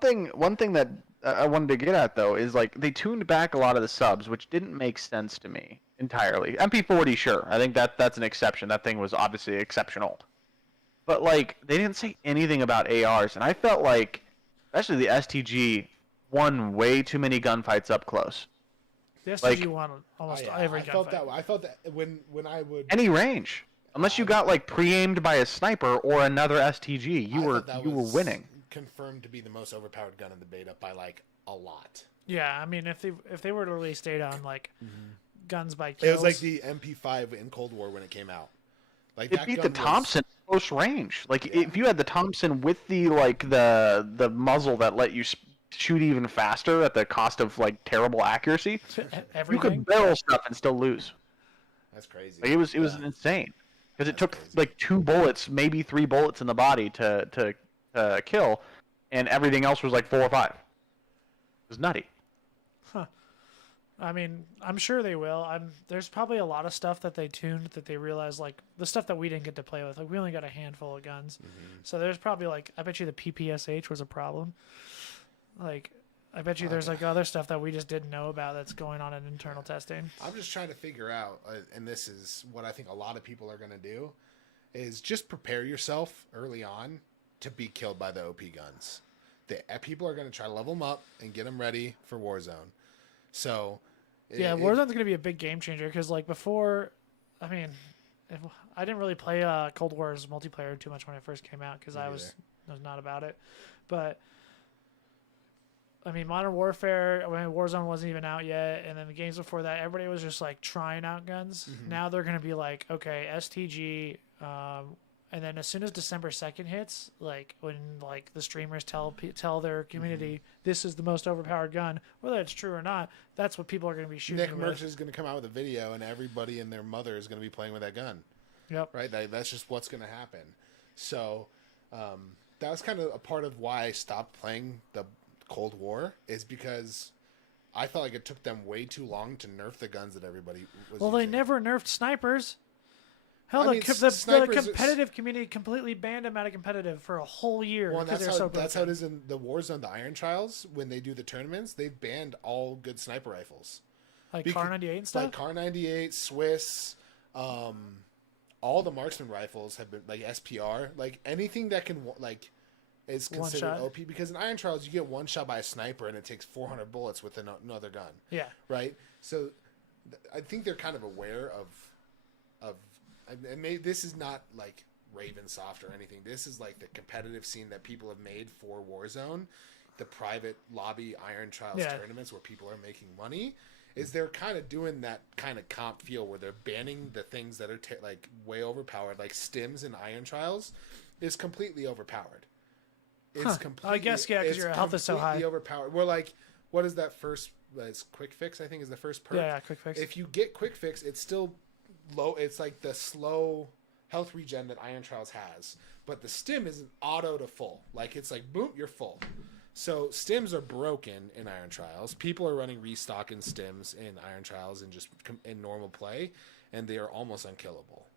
thing that I wanted to get at though is like they tuned back a lot of the subs, which didn't make sense to me entirely. MP40, sure, I think that's an exception. That thing was obviously exceptional, but like they didn't say anything about ARs, and I felt like, especially the STG, won way too many gunfights up close. The STG Like- won almost Oh, yeah, every I felt gunfight. that. I felt that when I would. Any range, unless you got like pre-aimed by a sniper or another STG, I you were thought that winning. was confirmed to be the most overpowered gun in the beta by like a lot. Yeah, I mean, if they were to release data on like guns by It kills, was like the MP5 in Cold War when it came out. Like It that beat gun the was- Thompson close range. Like Yeah. if you had the Thompson with the like the muzzle that let you shoot even faster at the cost of like terrible accuracy, you everything. could barrel stuff and still lose. That's crazy. Like, it was Yeah. insane because it That's took crazy. like 2 bullets, maybe 3 bullets in the body to kill, and everything else was like 4 or 5. It was nutty. I mean, I'm sure they will. There's probably a lot of stuff that they tuned that they realized, like the stuff that we didn't get to play with. Like we only got a handful of guns, so there's probably like I bet you the PPSH was a problem. Like I bet you there's like other stuff that we just didn't know about that's going on in internal testing. I'm just trying to figure out, and this is what I think a lot of people are going to do, is just prepare yourself early on to be killed by the OP guns. People are going to try to level them up and get them ready for Warzone. So, Yeah, Warzone's gonna be a big game changer because like before, I mean, I didn't really play Cold War's multiplayer too much when it first came out because I was not about it, but. I mean, Modern Warfare, when Warzone wasn't even out yet, and then the games before that, everybody was just like trying out guns. Now they're gonna be like, okay, STG, and then as soon as December 2nd hits, like when like the streamers tell their community this is the most overpowered gun, whether it's true or not, that's what people are gonna be shooting Nick with. Merckx is going to come out with a video, and everybody and their mother is going to be playing with that gun. Yep. Right? That's just what's going to happen. So, that was kind of a part of why I stopped playing the Cold War, is because I felt like it took them way too long to nerf the guns that everybody was Well, they using. never nerfed snipers. Hell, I mean, the snipers- competitive community completely banned them out of competitive for a whole year Well, because that's they're how so good. that's how it is in the Warzone, the Iron Trials. When they do the tournaments, they've banned all good sniper rifles, Like Bec- Car 98 and stuff. like Car 98, Swiss, all the marksman rifles have been like SPR, like anything that can like is One considered shot. OP, because in Iron Trials you get one shot by a sniper and it takes 400 bullets with another gun, Yeah. right? So I think they're kind of aware of and this is not like Ravensoft or anything. This is like the competitive scene that people have made for Warzone, the private lobby Iron Trials Yeah. tournaments where people are making money. Is they're kind of doing that kind of comp feel where they're banning the things that are like way overpowered, like stims in Iron Trials is completely overpowered. It's completely. I guess yeah, because your health is so high. Overpowered. We're like, what is that first? It's quick fix. I think is the first perk. Yeah, quick fix. If you get quick fix, it's still low. It's like the slow health regen that Iron Trials has, but the stim is an auto to full. Like it's like boom, you're full. So stims are broken in Iron Trials. People are running restock and stims in Iron Trials and just in normal play, and they are almost unkillable.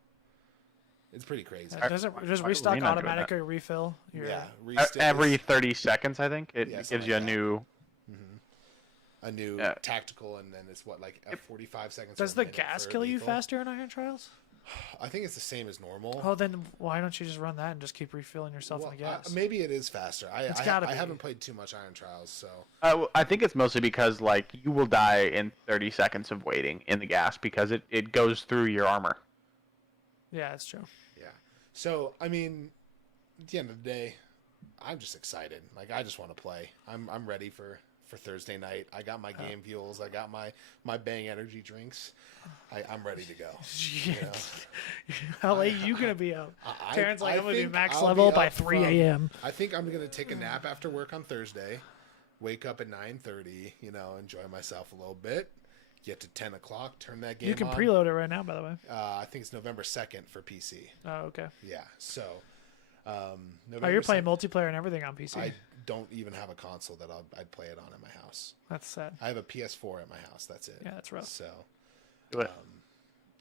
It's pretty crazy. Does restock automatically refill? Yeah, every 30 seconds, I think it gives you a new. A new tactical, and then it's what, like 45 seconds. Does the gas kill you faster in Iron Trials? I think it's the same as normal. Oh, then why don't you just run that and just keep refilling yourself on the gas? Maybe it is faster. I haven't played too much Iron Trials, so. I think it's mostly because like you will die in 30 seconds of waiting in the gas because it goes through your armor. Yeah, that's true. Yeah. So I mean, at the end of the day, I'm just excited. Like I just want to play. I'm ready for Thursday night. I got my game fuels. I got my Bang energy drinks. I'm ready to go. You know? How late are you gonna be up? Terrence, I'm gonna be max level by 3 a.m. I think I'm gonna take a nap after work on Thursday. Wake up at 9:30. Enjoy myself a little bit. Get to 10 o'clock. Turn that game on. You can preload it right now, by the way. I think it's November 2nd for PC. Oh, okay. Yeah. So. You're playing multiplayer and everything on PC. I don't even have a console that I'd play it on in my house. That's sad. I have a PS4 at my house. That's it. Yeah, that's rough. So, do it.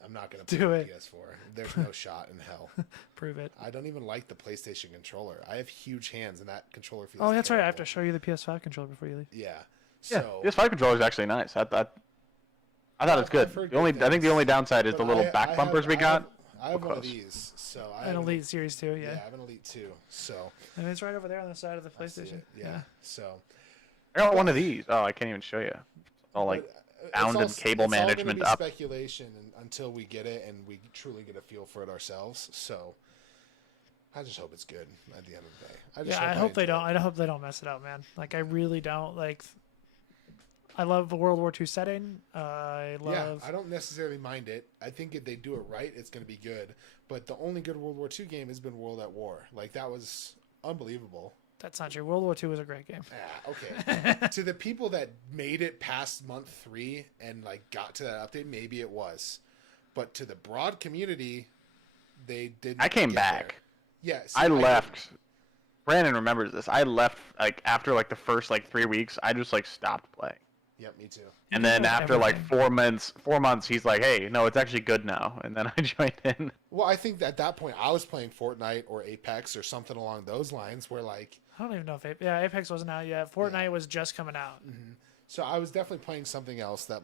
I'm not gonna play the PS4. There's no shot in hell. Prove it. I don't even like the PlayStation controller. I have huge hands, and that controller feels. Oh, that's terrible. right. I have to show you the PS5 controller before you leave. Yeah. Yeah. So PS5 controller is actually nice. I thought it's good. I think the only downside is the little back bumpers we got. I have one of these, so an Elite Series 2, yeah. Yeah, I have an Elite 2, so. And it's right over there on the side of the PlayStation. Yeah, so. I got one of these. Oh, I can't even show you. It's all like sound and cable management up. It's speculation until we get it and we truly get a feel for it ourselves. So, I just hope it's good at the end of the day. I hope they don't. I hope they don't mess it up, man. Like I really don't like. I love the World War II setting. I don't necessarily mind it. I think if they do it right, it's going to be good. But the only good World War II game has been World at War. Like, that was unbelievable. That's not true. World War II was a great game. Yeah, okay. To the people that made it past month 3 and, like, got to that update, maybe it was. But to the broad community, they didn't. I came back. Yes. I left. Brandon remembers this. I left, like, after, like, the first, 3 weeks. I just, stopped playing. Yep, me too. And then after everything. 4 months, he's like, "Hey, no, it's actually good now." And then I joined in. Well, I think at that point I was playing Fortnite or Apex or something along those lines, where I don't even know if Apex wasn't out yet. Fortnite was just coming out. Mm-hmm. So I was definitely playing something else that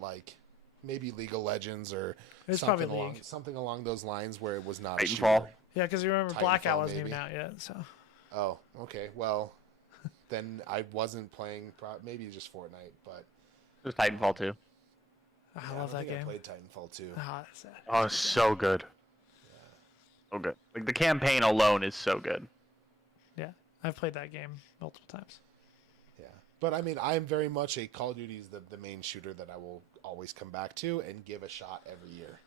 maybe League of Legends or something along those lines where it was not Titanfall. Yeah, because you remember Blackout wasn't even out yet. So. Oh, okay. Well, then I wasn't playing. Maybe just Fortnite, but. It was Titanfall 2. I love that game. I played Titanfall 2. That's sad. Oh, it's so good. Yeah. So good. Like the campaign alone is so good. Yeah, I've played that game multiple times. Yeah, but I mean, I am very much a Call of Duty is the main shooter that I will always come back to and give a shot every year.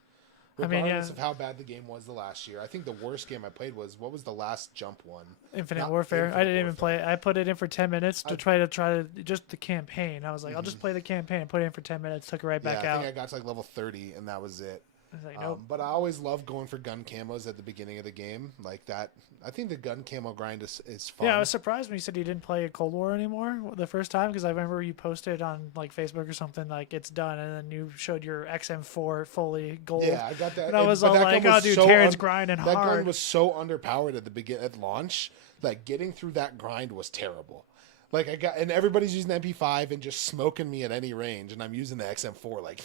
Regardless of how bad the game was the last year. I think the worst game I played was, what was the last Jump one? Infinite Warfare. I didn't even play it. I put it in for 10 minutes to try to just the campaign. I was like, I'll just play the campaign. Put it in for 10 minutes. Took it right back out. I think I got to level 30 and that was it. I was like, nope. But I always love going for gun camos at the beginning of the game. Like that. I think the gun camo grind is fun. Yeah, I was surprised when you said you didn't play Cold War anymore the first time, because I remember you posted on Facebook or something like it's done, and then you showed your XM4 fully gold. Yeah, I got that. And I was all like, "Oh, dude, Terrence grinding hard." That gun was so underpowered at launch. Like getting through that grind was terrible. Like and everybody's using the MP5 and just smoking me at any range, and I'm using the XM4. Like,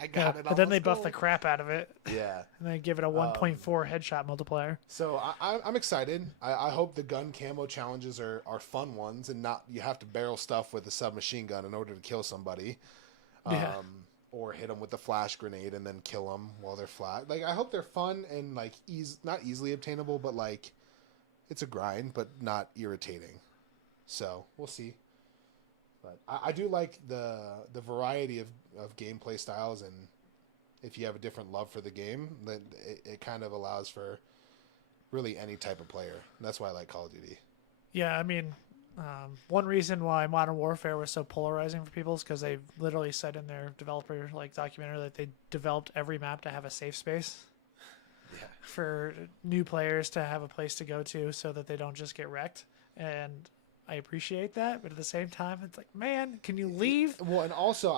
I got it. But then they buff the crap out of it. Yeah, and they give it a 1.4 headshot multiplier. So I'm excited. I hope the gun camo challenges are fun ones, and not you have to barrel stuff with a submachine gun in order to kill somebody, or hit them with a flash grenade and then kill them while they're flat. Like I hope they're fun and not easily obtainable, but it's a grind, but not irritating. So we'll see, but I do like the variety of gameplay styles, and if you have a different love for the game, then it kind of allows for really any type of player. And that's why I like Call of Duty. Yeah, I mean, One reason why Modern Warfare was so polarizing for people is because they literally said in their developer documentary that they developed every map to have a safe space for new players to have a place to go to so that they don't just get wrecked. And I appreciate that, but at the same time, it's like, man, can you leave? Well, and also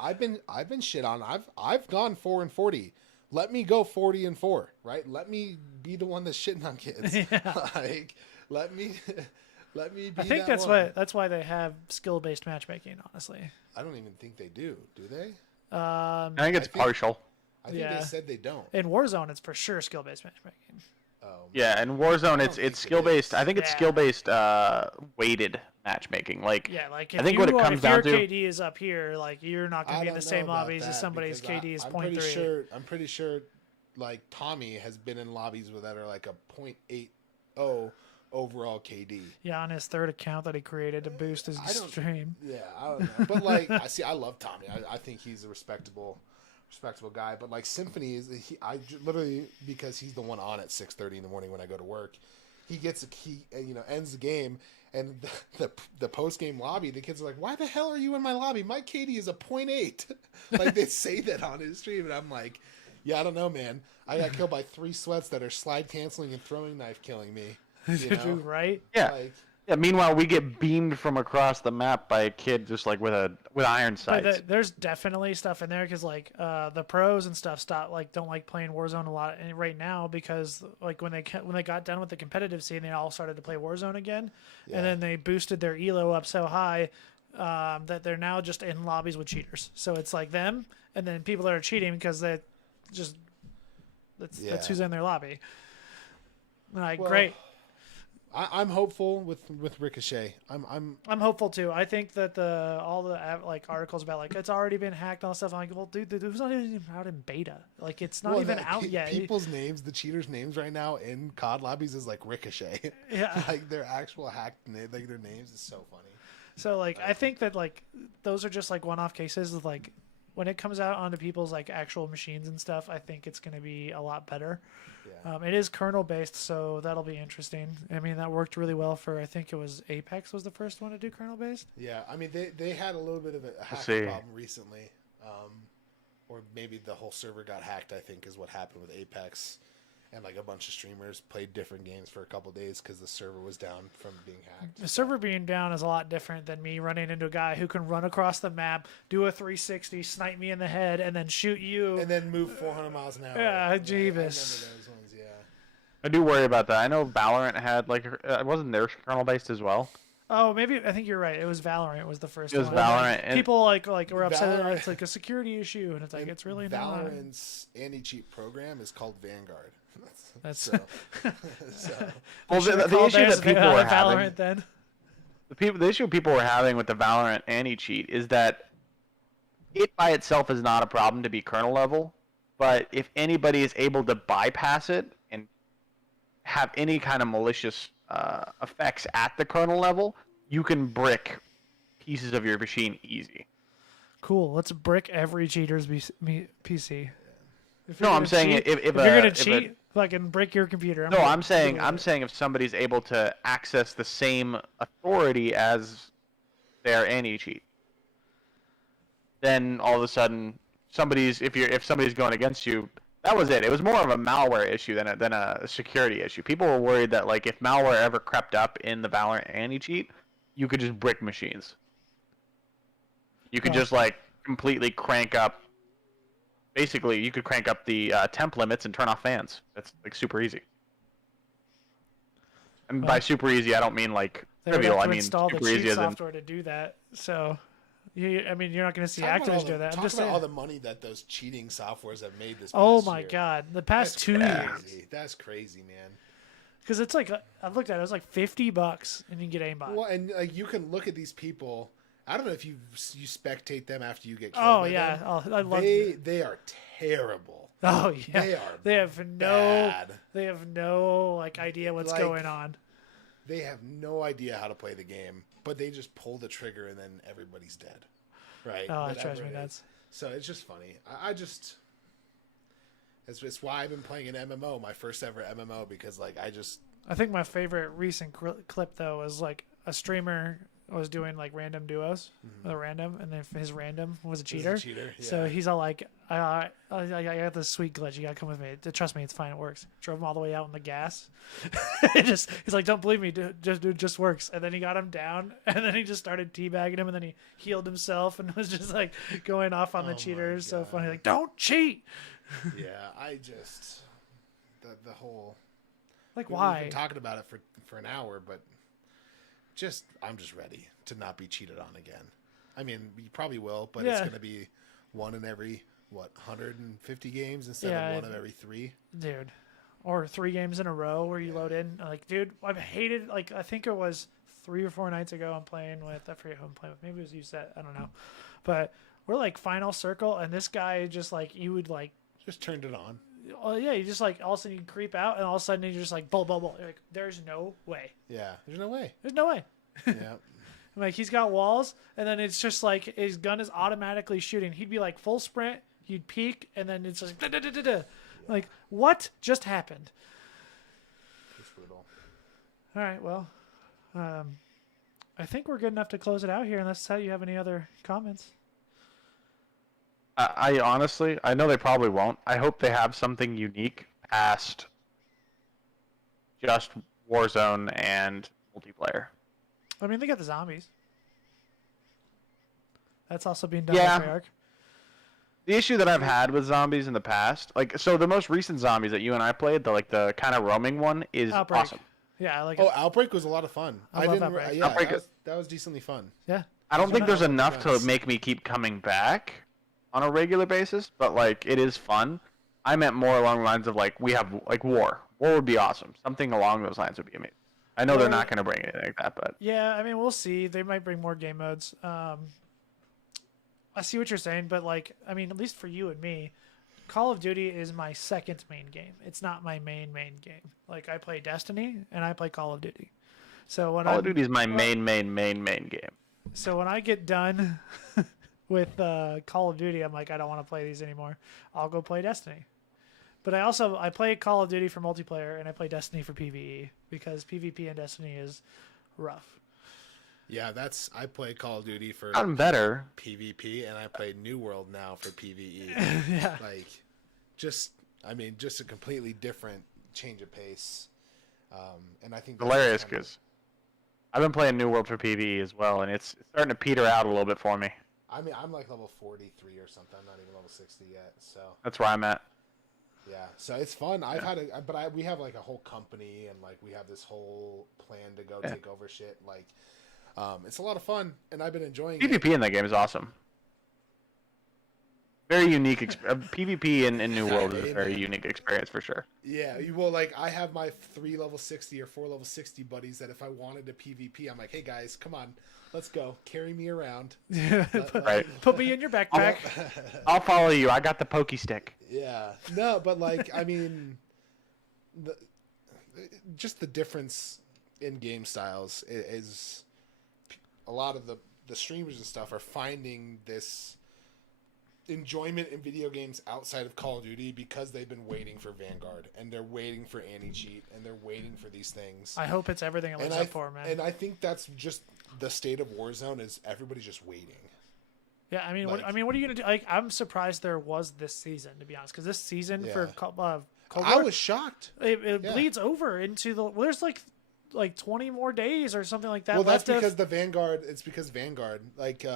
I've been shit on. I've gone 4-40. Let me go 40-4, right? Let me be the one that's shitting on kids. Yeah. Like, let me be. I think that's why they have skill-based matchmaking. Honestly, I don't even think they do. Do they? I think it's partial. I think they said they don't. In Warzone, it's for sure skill-based matchmaking. Yeah, in Warzone, it's skill based. I think it's skill based, weighted matchmaking. Like, like I think what it comes down if your to. KD is up here, like you're not going to be in the same lobbies as somebody's KD is 0.3. I'm pretty sure, like Tommy has been in lobbies with that are like a 0.80 overall KD. Yeah, on his third account that he created to boost his stream. Yeah, I don't know, but like I love Tommy. I think he's a respectable guy, but like Symphony is literally, because he's the one on at 6:30 in the morning when I go to work, he gets a key, ends the game, and the post game lobby, the kids are like, why the hell are you in my lobby? My KD is a 0.8. Like, they say that on his stream, and I'm like, yeah, I don't know, man. I got killed by 3 sweats that are slide canceling and throwing knife killing me. Right? Yeah. Yeah. Meanwhile, we get beamed from across the map by a kid just like with iron sights. But there's definitely stuff in there because the pros and stuff don't like playing Warzone a lot right now because like when they got done with the competitive scene, they all started to play Warzone again, and then they boosted their elo up so high that they're now just in lobbies with cheaters. So it's like them and then people that are cheating because that's who's in their lobby. Great. I'm hopeful with Ricochet. I'm hopeful too. I think that all the articles about it's already been hacked and all stuff. I'm like, well, dude, it was not even out in beta. Like, it's not even out yet. People's names, the cheaters' names right now in COD lobbies is like Ricochet. Yeah, like their actual hacked name, like their names is so funny. So I think that those are just one-off cases of when it comes out onto people's actual machines and stuff. I think it's going to be a lot better. Yeah. It is kernel based, so that'll be interesting. I mean, that worked really well for, I think it was Apex was the first one to do kernel based. Yeah, I mean they had a little bit of a hacking problem recently, or maybe the whole server got hacked. I think is what happened with Apex, and a bunch of streamers played different games for a couple days because the server was down from being hacked. The server being down is a lot different than me running into a guy who can run across the map, do a 360, snipe me in the head, and then shoot you, and then move 400 miles an hour. Yeah, Jeebus. I remember those ones. Yeah. I do worry about that. I know Valorant had wasn't their kernel based as well. Oh, maybe I think you're right. It was Valorant was the first one. It was Valorant. And people were upset that it's a security issue, and it's really not. Valorant's anti-cheat program is called Vanguard. That's so. Well, the issue that people were having, Valorant then. The issue people were having with the Valorant anti-cheat is that it by itself is not a problem to be kernel level, but if anybody is able to bypass it and have any kind of malicious effects at the kernel level, you can brick pieces of your machine easy. Cool. Let's brick every cheater's PC. I'm saying if you're gonna cheat, fucking break your computer. I'm saying if somebody's able to access the same authority as their anti-cheat, then all of a sudden if somebody's going against you. That was it. It was more of a malware issue than a security issue. People were worried that if malware ever crept up in the Valorant anti-cheat, you could just brick machines. You could just completely crank up. Basically, you could crank up the temp limits and turn off fans. That's super easy. And by super easy, I don't mean trivial. I mean super easy as in software to do that. So. You're not going to see actors do that. I'm just saying all the money that those cheating softwares have made this. Oh my god, the past 2 years. That's crazy, man. Because it's I looked at it. It was $50, and you can get aimbot. Well, and you can look at these people. I don't know if you spectate them after you get killed. Oh yeah, I love. They are terrible. Oh yeah, they are. They have bad. They have no idea what's going on. They have no idea how to play the game, but they just pull the trigger and then everybody's dead. Right? Oh, that drives me nuts. So it's just funny. It's why I've been playing an MMO, my first ever MMO, because I think my favorite recent clip though was a streamer was doing like random duos with a random, and then his random was a cheater. So he's all like, I got this sweet glitch. You gotta come with me. Trust me, it's fine. It works. Drove him all the way out in the gas. He's like, don't believe me. Dude, just works. And then he got him down, and then he just started teabagging him, and then he healed himself and was just like going off on the cheaters. So funny. Like, don't cheat. Yeah, I just the whole like why? We've been talking about it for an hour, but. I'm just ready to not be cheated on again. I mean, you probably will, but it's going to be one in every 150 games instead of one of every 3. Dude, or 3 games in a row where you load in. Like, dude, I've hated. Like, I think it was 3 or 4 nights ago. I'm playing with. I forget who I'm playing with. Maybe it was you, Set. I don't know, but we're like final circle, and this guy just like you would like just turned it on. Oh yeah, you just like all of a sudden you creep out, and all of a sudden you're just like bull. You're like, there's no way. Yeah, there's no way. There's no way. Yeah. Like he's got walls, and then it's just like his gun is automatically shooting. He'd be like full sprint, you'd peek, and then it's just like what just happened? It's brutal. All right, well, I think we're good enough to close it out here. Unless you have any other comments. I honestly, I know they probably won't. I hope they have something unique past just Warzone and multiplayer. I mean, they got the zombies. That's also being done Yeah. by Treyarch. The issue that I've had with zombies in the past, like, so the most recent zombies that you and I played, the kind of roaming one, is Outbreak. awesome. Yeah, I like Oh, it. Outbreak was a lot of fun. I love Outbreak. Yeah, Outbreak that was decently fun. Yeah. I don't think there's Outbreak enough to events. make me keep coming back on a regular basis, but like it is fun. I meant more along the lines of like we have like War. War would be awesome. Something along those lines would be amazing. I know they're not going to bring anything like that, but Yeah, I mean, we'll see. They might bring more game modes. I see what you're saying, but like, I mean, at least for you and me, Call of Duty is my second main game. It's not my main game. Like, I play Destiny and I play Call of Duty. So when Call of Duty is my main game. So when I get done with Call of Duty, I'm like, I don't want to play these anymore. I'll go play Destiny. But I play Call of Duty for multiplayer and I play Destiny for PvE because PvP in Destiny is rough. Yeah, I play Call of Duty for Gotten better. PvP, and I play New World now for PvE. Yeah. Like, just a completely different change of pace. And I think Hilarious because I've been playing New World for PvE as well, and it's starting to peter out a little bit for me. I mean, I'm like level 43 or something. I'm not even level 60 yet. So That's where I'm at. yeah, so it's fun. We have like a whole company, and like we have this whole plan to go take over shit. Like, it's a lot of fun, and I've been enjoying it. PvP in that game is awesome. Very unique. PvP in New World is a very unique experience for sure. Yeah, well, like I have my 3 level 60 or 4 level 60 buddies that if I wanted to PvP, I'm like, hey guys, come on, let's go, carry me around. Right. Put me in your backpack. I'll follow you. I got the pokey stick. Yeah, no, but like I mean, just the difference in game styles is a lot of the streamers and stuff are finding this enjoyment in video games outside of Call of Duty because they've been waiting for Vanguard and they're waiting for anti-cheat and they're waiting for these things. I hope it's everything it lives up for, man. And I think that's just the state of Warzone is everybody's just waiting. Yeah, I mean, what are you gonna do? Like, I'm surprised there was this season, to be honest, because this season for Cold War, I was shocked. It bleeds over into there's like 20 more days or something like that. Well, that's because the Vanguard. It's because Vanguard, like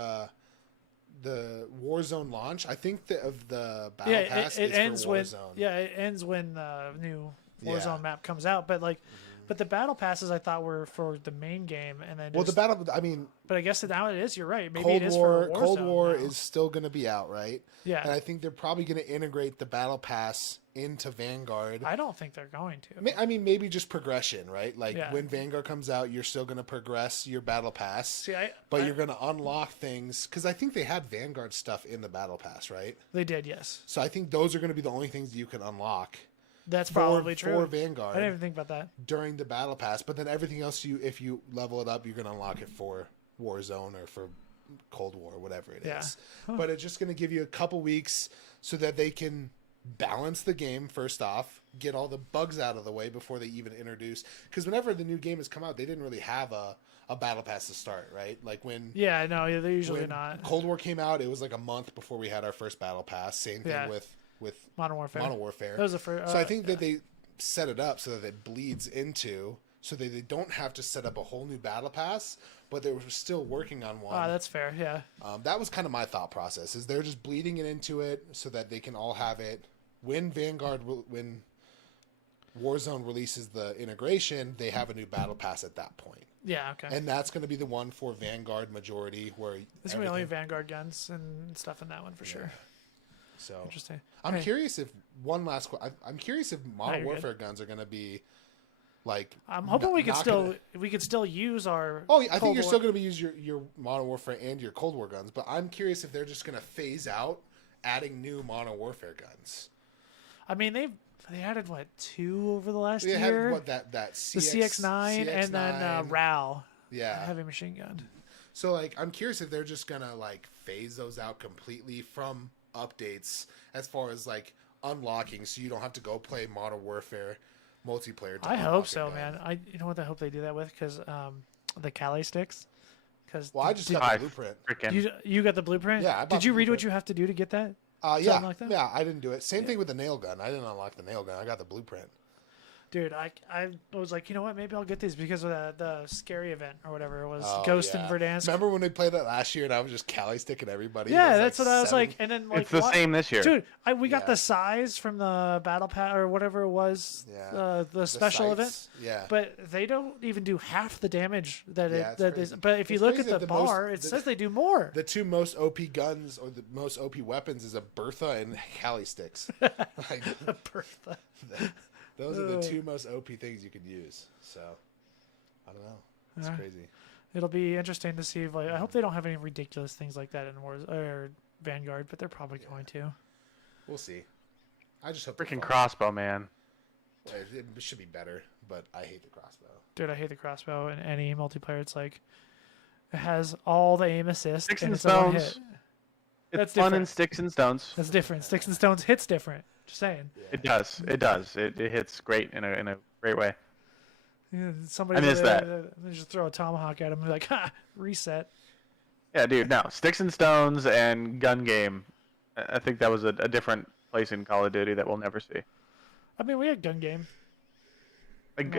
the Warzone launch. I think of the battle pass. It ends for Warzone. it ends when the new Warzone map comes out. But like, but the battle passes I thought were for the main game, and then the battle. I mean, but I guess now it is. You're right. Maybe Cold it is War. for Warzone Cold War now. is still going to be out, right? Yeah, and I think they're probably going to integrate the battle pass into Vanguard. I don't think they're going to. I mean, maybe just progression, right? Like when Vanguard comes out, you're still going to progress your battle pass, but you're going to unlock things because I think they had Vanguard stuff in the battle pass, right? They did, yes. So I think those are going to be the only things you can unlock. That's probably true. For Vanguard. I didn't even think about that. During the battle pass, but then everything else, if you level it up, you're going to unlock it for Warzone or for Cold War, whatever it is. Huh. But it's just going to give you a couple weeks so that they can balance the game first off, get all the bugs out of the way before they even introduce. Because whenever the new game has come out, they didn't really have a battle pass to start, right? Like when they're usually when not. Cold War came out, it was like a month before we had our first battle pass. Same thing with Modern Warfare. That was the first. So I think that they set it up so that it bleeds into, so that they don't have to set up a whole new battle pass, but they were still working on one. That's fair. Yeah. That was kind of my thought process. Is they're just bleeding it into it so that they can all have it when when Warzone releases the integration, they have a new battle pass at that point. Yeah, okay. And that's going to be the one for Vanguard majority, where there's going to be only Vanguard guns and stuff in that one for sure. So interesting. I'm curious if I'm curious if Modern Warfare guns are going to be like. I'm hoping we could still use our. Oh, I think you're still going to use your Modern Warfare and your Cold War guns, but I'm curious if they're just going to phase out adding new Modern Warfare guns. I mean, they added 2 over the last year. Had what that the CX9 and then RAL. Yeah, heavy machine gun. So I'm curious if they're just gonna phase those out completely from updates as far as unlocking, so you don't have to go play Modern Warfare multiplayer. I hope so, man. You know what? I hope they do that with because the Cali sticks. I just got the blueprint. You got the blueprint? Yeah. Did you read what you have to do to get that? Yeah, I didn't do it. Same thing with the nail gun. I didn't unlock the nail gun. I got the blueprint. Dude, I was like, you know what? Maybe I'll get these because of the scary event or whatever it was, Ghost in Verdansk. Remember when we played that last year and I was just Cali sticking everybody? Yeah, that's what I was like. And then it's the same this year, dude. We got the size from the battle pass or whatever it was, the special event. Yeah, but they don't even do half the damage that is. But if you look at the bar, it says they do more. The 2 most OP guns or the most OP weapons is a Bertha and Cali sticks. A Bertha. Those are the 2 most OP things you could use. So, I don't know. It's crazy. It'll be interesting to see. I hope they don't have any ridiculous things like that in or Vanguard, but they're probably going to. We'll see. I just hope. Freaking crossbow, man. It should be better, but I hate the crossbow. Dude, I hate the crossbow in any multiplayer. It's it has all the aim assist. Sticks and and it's a one stones. hit. It's fun in Sticks and Stones. That's different. Sticks and Stones hits different. Just saying. Yeah. It does. It does. It hits great in a great way. Yeah, somebody I miss that. They just throw a tomahawk at him and be like, ha, reset. Yeah, dude. No, Sticks and Stones and gun game. I think that was a different place in Call of Duty that we'll never see. I mean, we had gun game. But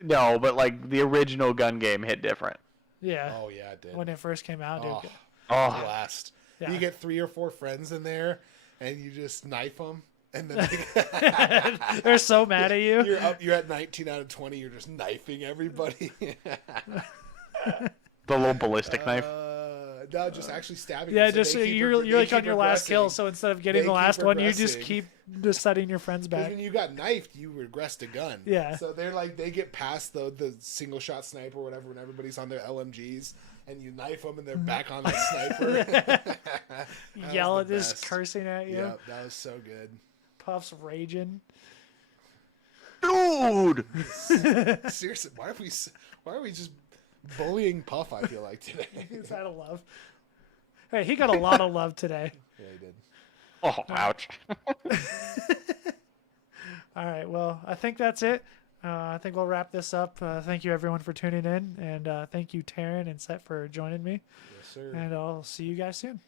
the original gun game hit different. Yeah. Oh yeah, it did. When it first came out, dude. Blast. Yeah. You get 3 or 4 friends in there, and you just knife them, and then they're so mad at you. You're at 19 out of 20. You're just knifing everybody. The little ballistic knife. No, just actually stabbing. Yeah, them, so you're on your last kill. So instead of getting the last one, you just keep just setting your friends back. When you got knifed, you regressed a gun. Yeah. So they get past the single shot sniper or whatever when everybody's on their LMGs, and you knife them and they're back on that sniper. Yell at this, cursing at you. Yeah, that was so good. Puff's raging. Dude. Seriously, why are we just bullying Puff? I feel like today. He's out of love. Hey, he got a lot of love today. Yeah, he did. Oh, ouch. All right, well, I think that's it. I think we'll wrap this up. Thank you, everyone, for tuning in. And thank you, Taryn and Seth, for joining me. Yes, sir. And I'll see you guys soon.